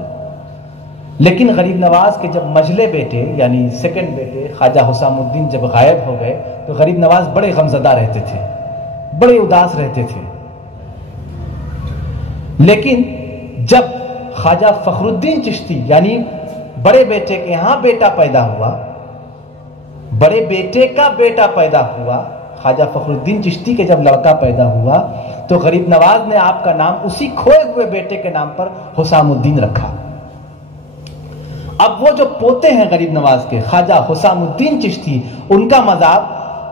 लेकिन गरीब नवाज के जब मझले बेटे यानी सेकंड बेटे ख्वाजा हुसामुद्दीन जब गायब हो गए तो गरीब नवाज बड़े गमजदा रहते थे, बड़े उदास रहते थे। लेकिन जब ख्वाजा फखरुद्दीन चिश्ती यानी बड़े बेटे के यहां बेटा पैदा हुआ, बड़े बेटे का बेटा पैदा हुआ, ख्वाजा फखरुद्दीन चिश्ती के जब लड़का पैदा हुआ तो गरीब नवाज ने आपका नाम उसी खोए हुए बेटे के नाम पर हुसामुद्दीन रखा। अब वो जो पोते हैं गरीब नवाज के ख्वाजा हुसामुद्दीन चिश्ती, उनका मजार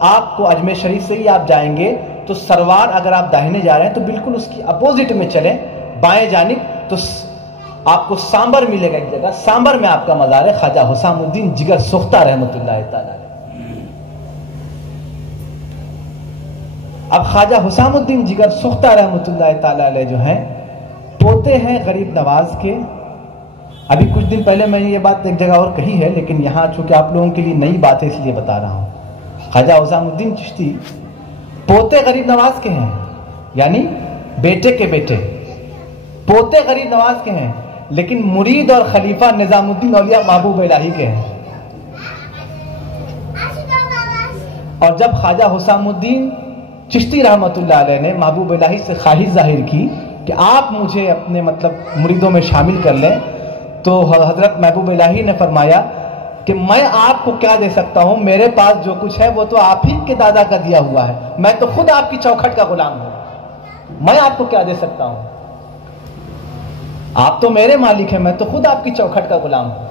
आपको अजमेर शरीफ से ही आप जाएंगे तो सरवार, अगर आप दाहिने जा रहे हैं तो बिल्कुल उसकी अपोजिट में चले बाएं जानिब तो आपको सांबर मिलेगा एक जगह, सांबर में आपका मजार है ख्वाजा हुसामुद्दीन जिगर सुख्ता रहमतुल्लाह ताला। अब ख्वाजा हुसामुद्दीन जिगर सुख्ता रहमतुल्लाह ताला अलैह जो हैं पोते हैं गरीब नवाज के। अभी कुछ दिन पहले मैंने ये बात एक जगह और कही है, लेकिन यहाँ चूंकि आप लोगों के लिए नई बात है इसलिए बता रहा हूं। ख्वाजा हुसामुद्दीन चिश्ती पोते गरीब नवाज के हैं, यानी बेटे के बेटे पोते गरीब नवाज के हैं, लेकिन मुरीद और खलीफा निजामुद्दीन औलिया महबूब इलाही के हैं। और जब ख्वाजा हुसामुद्दीन चिश्ती रहमतुल्लाह अलैह ने महबूब इलाही से ख्वाहिश जाहिर की कि आप मुझे अपने मुरीदों में शामिल कर लें, तो हजरत महबूब इलाही ने फरमाया कि मैं आपको क्या दे सकता हूं, मेरे पास जो कुछ है वो तो आप ही के दादा का दिया हुआ है, मैं तो खुद आपकी चौखट का गुलाम हूं, मैं आपको क्या दे सकता हूं, आप तो मेरे मालिक हैं, मैं तो खुद आपकी चौखट का गुलाम हूं।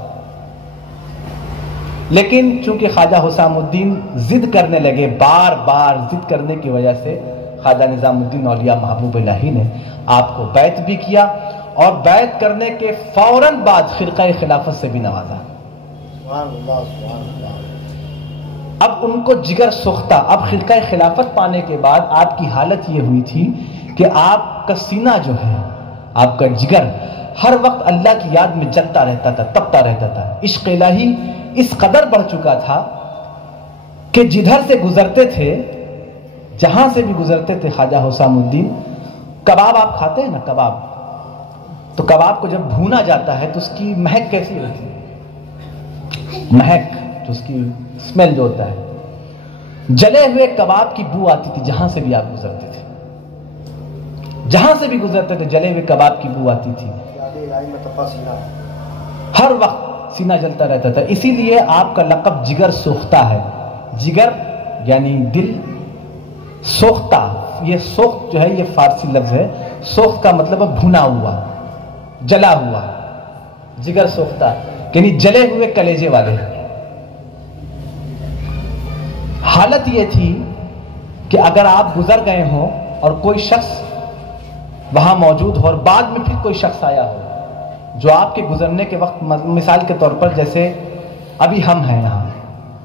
लेकिन चूंकि ख्वाजा हुसामुद्दीन जिद करने लगे, बार बार जिद करने की वजह से ख्वाजा निजामुद्दीन औलिया महबूब इलाही ने आपको बैत भी किया, और बैत करने के फौरन बाद खिरका खिलाफत से भी नवाजा। अब उनको जिगर सुख्ता, अब खिरका खिलाफत पाने के बाद आपकी हालत यह हुई थी कि आपका सीना जो है, आपका जिगर हर वक्त अल्लाह की याद में जलता रहता था, तपता रहता था। इश्क इलाही इस कदर बढ़ चुका था कि जिधर से गुजरते थे, जहां से भी गुजरते थे ख्वाजा हुसामुद्दीन, कबाब आप खाते हैं ना, कबाब, तो कबाब को जब भूना जाता है तो उसकी महक कैसी होती है, महक तो उसकी स्मेल जो होता है, जले हुए कबाब की बू आती थी जहां से भी आप गुजरते थे, जहां से भी गुजरते थे जले हुए कबाब की बू आती थी, हर वक्त सीना जलता रहता था। इसीलिए आपका लक़ब जिगर सोख्ता है। जिगर यानी दिल, सोख्ता, ये सोख्त जो है ये फारसी लफ्ज है, सोख्त का मतलब है भुना हुआ, जला हुआ, जिगर सोख्ता यानी जले हुए कलेजे वाले। हालत ये थी कि अगर आप गुजर गए हो और कोई शख्स वहां मौजूद हो और बाद में फिर कोई शख्स आया हो जो आपके गुजरने के वक्त, मिसाल के तौर पर जैसे अभी हम हैं यहां,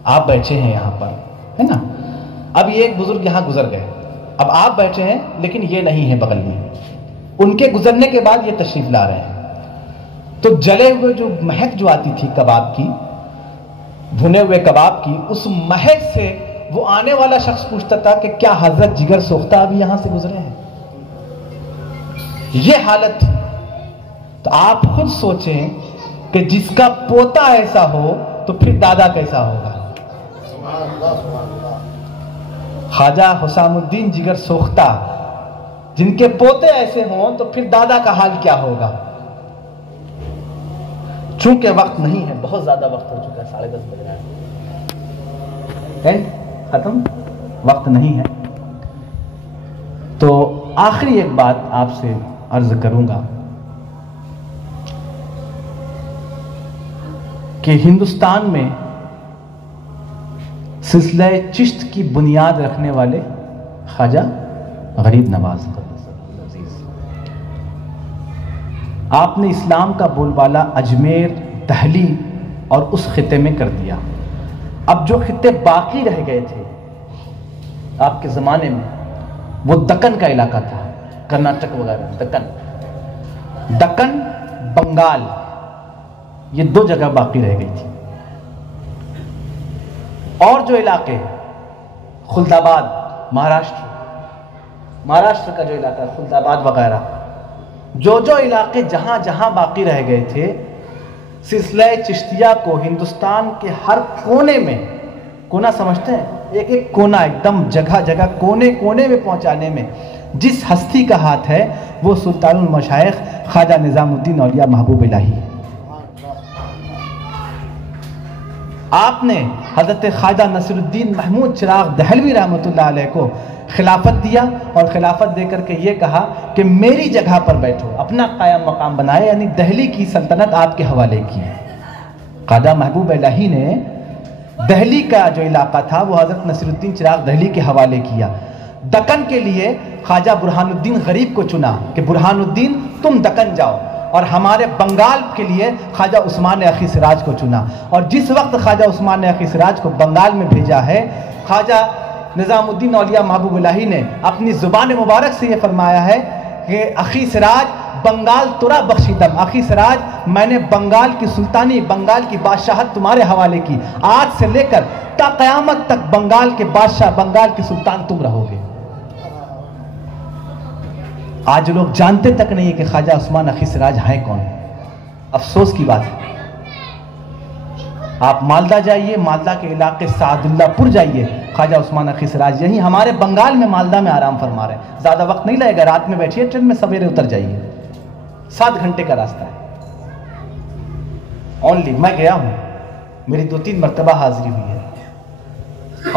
आप बैठे हैं यहां पर, है ना, अब ये एक बुजुर्ग यहां गुजर गए, अब आप बैठे हैं लेकिन ये नहीं है बगल में, उनके गुजरने के बाद ये तशरीफ ला रहे हैं, तो जले हुए जो महक जो आती थी कबाब की, भुने हुए कबाब की, उस महक से वो आने वाला शख्स पूछता था कि क्या हजरत जिगर सोख्ता अभी यहां से गुजरे हैं। ये हालत थी। तो आप खुद सोचें कि जिसका पोता ऐसा हो तो फिर दादा कैसा होगा। सुभान अल्लाह, सुभान अल्लाह। ख्वाजा हुसामुद्दीन जिगर सोख्ता जिनके पोते ऐसे हों तो फिर दादा का हाल क्या होगा। चूंकि वक्त नहीं है, बहुत ज्यादा वक्त हो चुका है, 10:30 बज रहा है, खत्म, वक्त नहीं है। तो आखिरी एक बात आपसे अर्ज करूंगा कि हिंदुस्तान में सिलसिला चिश्त की बुनियाद रखने वाले ख्वाजा गरीब नवाज, आपने इस्लाम का बोलबाला अजमेर, दहली और उस खिते में कर दिया। अब जो खिते बाकी रह गए थे आपके ज़माने में, वो दक्कन का इलाका था, कर्नाटक वगैरह, दक्कन, बंगाल, ये 2 जगह बाकी रह गई थी। और जो इलाके, खुल्दाबाद, महाराष्ट्र का जो इलाका है, खुल्दाबाद वगैरह, जो इलाके जहां जहां बाकी रह गए थे, सिलसिला चिश्तिया को हिंदुस्तान के हर कोने में, कोना समझते हैं, एक एक कोना, एकदम जगह जगह, कोने कोने में पहुंचाने में जिस हस्ती का हाथ है वो सुल्तानुल मशाइख ख्वाजा निजामुद्दीन औलिया महबूब इलाही। आपने हजरत ख्वाजा नसीरुद्दीन महमूद चिराग दहलवी रहमतुल्लाह अलैह को खिलाफत दिया और खिलाफत देकर के ये कहा कि मेरी जगह पर बैठो, अपना कायम मकाम बनाए, यानी दहली की सल्तनत आपके हवाले की। ख्वाजा महबूब इलाही ने दहली का जो इलाका था वो हजरत नसीरुद्दीन चिराग दहली के हवाले किया। दक्कन के लिए ख्वाजा बुरहानुद्दीन गरीब को चुना कि बुरहानुद्दीन तुम दक्कन जाओ, और हमारे बंगाल के लिए ख्वाजा उस्मान अखी सिराज को चुना। और जिस वक्त ख्वाजा उस्मान अखी सिराज को बंगाल में भेजा है, ख्वाजा निजामुद्दीन औलिया महबूब इलाही ने अपनी जुबान मुबारक से ये फरमाया है कि अखी सिराज बंगाल तुरा बख्शीदम, अखी सिराज मैंने बंगाल की सुल्तानी, बंगाल की बादशाहत तुम्हारे हवाले की, आज से लेकर ता क़यामत तक बंगाल के बादशाह, बंगाल के सुल्तान तुम रहोगे। आज लोग जानते तक नहीं है कि ख्वाजा उस्मान अखी सिराज हैं कौन। अफसोस की बात है। आप मालदा जाइए, मालदा के इलाके सादुल्लापुर जाइए, ख्वाजा उस्मान अखी सिराज यही हमारे बंगाल में मालदा में आराम फरमा रहे हैं। ज़्यादा वक्त नहीं लगेगा, रात में बैठिए ट्रेन में, सवेरे उतर जाइए, 7 घंटे का रास्ता है ओनली। मैं गया हूँ, मेरी 2-3 मरतबा हाजिरी हुई है।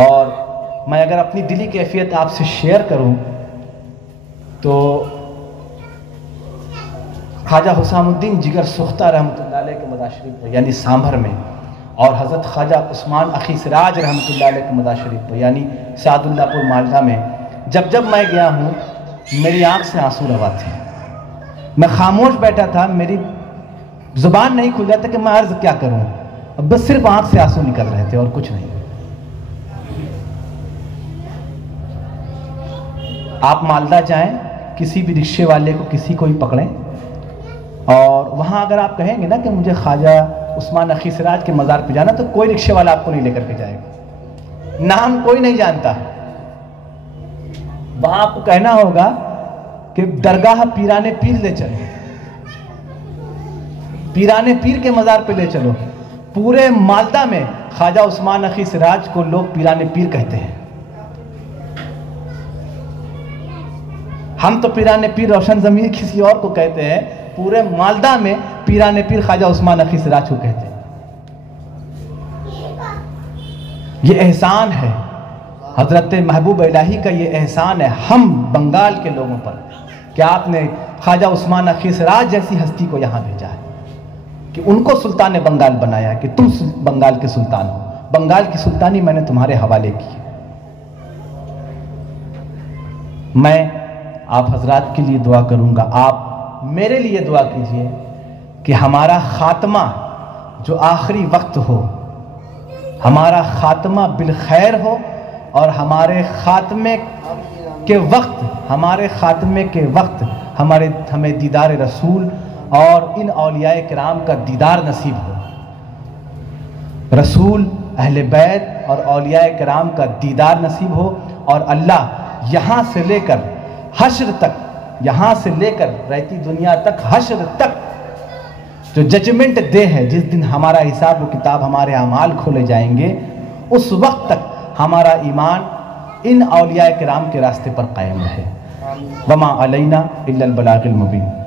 और मैं अगर अपनी दिली कैफियत आपसे शेयर करूँ तो ख्वाजा हुसामुद्दीन जिगर सोख्ता रहमतुल्लाह अलैह के मज़ार शरीफ पर यानी सांभर में, और हज़रत ख्वाजा उस्मान अखी सिराज रहमतुल्लाह अलैह के मज़ार शरीफ पर यानी सादुल्लापुर मालदा में, जब मैं गया हूँ मेरी आँख से आंसू रवा थे। मैं खामोश बैठा था, मेरी ज़ुबान नहीं खुल रहा था कि मैं अर्ज़ क्या करूँ, अब बस सिर्फ आँख से आंसू निकल रहे थे और कुछ नहीं। आप मालदा जाएं, किसी भी रिक्शे वाले को, किसी को भी पकड़ें, और वहाँ अगर आप कहेंगे ना कि मुझे ख्वाजा उस्मान अखी सिराज के मज़ार पे जाना, तो कोई रिक्शे वाला आपको नहीं लेकर के जाएगा। नाम कोई नहीं जानता। वहाँ आपको कहना होगा कि दरगाह पीराने पीर ले चलो, पीराने पीर के मज़ार पे ले चलो। पूरे मालदा में ख्वाजा उस्मान अखी सिराज को लोग पीराने पीर कहते हैं। हम तो पीराने पीर रोशन ज़मीर किसी और को कहते हैं, पूरे मालदा में पीराने पीर ख्वाजा उस्मान अखी सिराज को कहते हैं। ये एहसान है हजरत महबूब इलाही का, ये एहसान है हम बंगाल के लोगों पर कि आपने ख्वाजा उस्मान अखी सिराज जैसी हस्ती को यहाँ भेजा है, कि उनको सुल्तान बंगाल बनाया है कि तुम बंगाल के सुल्तान हो, बंगाल की सुल्तानी मैंने तुम्हारे हवाले की। मैं आप हजरात के लिए दुआ करूंगा, आप मेरे लिए दुआ कीजिए कि हमारा खात्मा जो आखिरी वक्त हो, हमारा खात्मा बिल खैर हो, और हमारे खात्मे के वक्त हमें दीदार रसूल और इन औलियाए किराम का दीदार नसीब हो। रसूल, अहले बैत और औलियाए किराम का दीदार नसीब हो, और अल्लाह यहाँ से लेकर हश्र तक, यहाँ से लेकर रहती दुनिया तक, हश्र तक जो जजमेंट डे है, जिस दिन हमारा हिसाब व किताब, हमारे अमाल खोले जाएंगे, उस वक्त तक हमारा ईमान इन औलिया किराम के रास्ते पर कायम रहे। वमा अलैना इल्लल बलागुल मुबीन।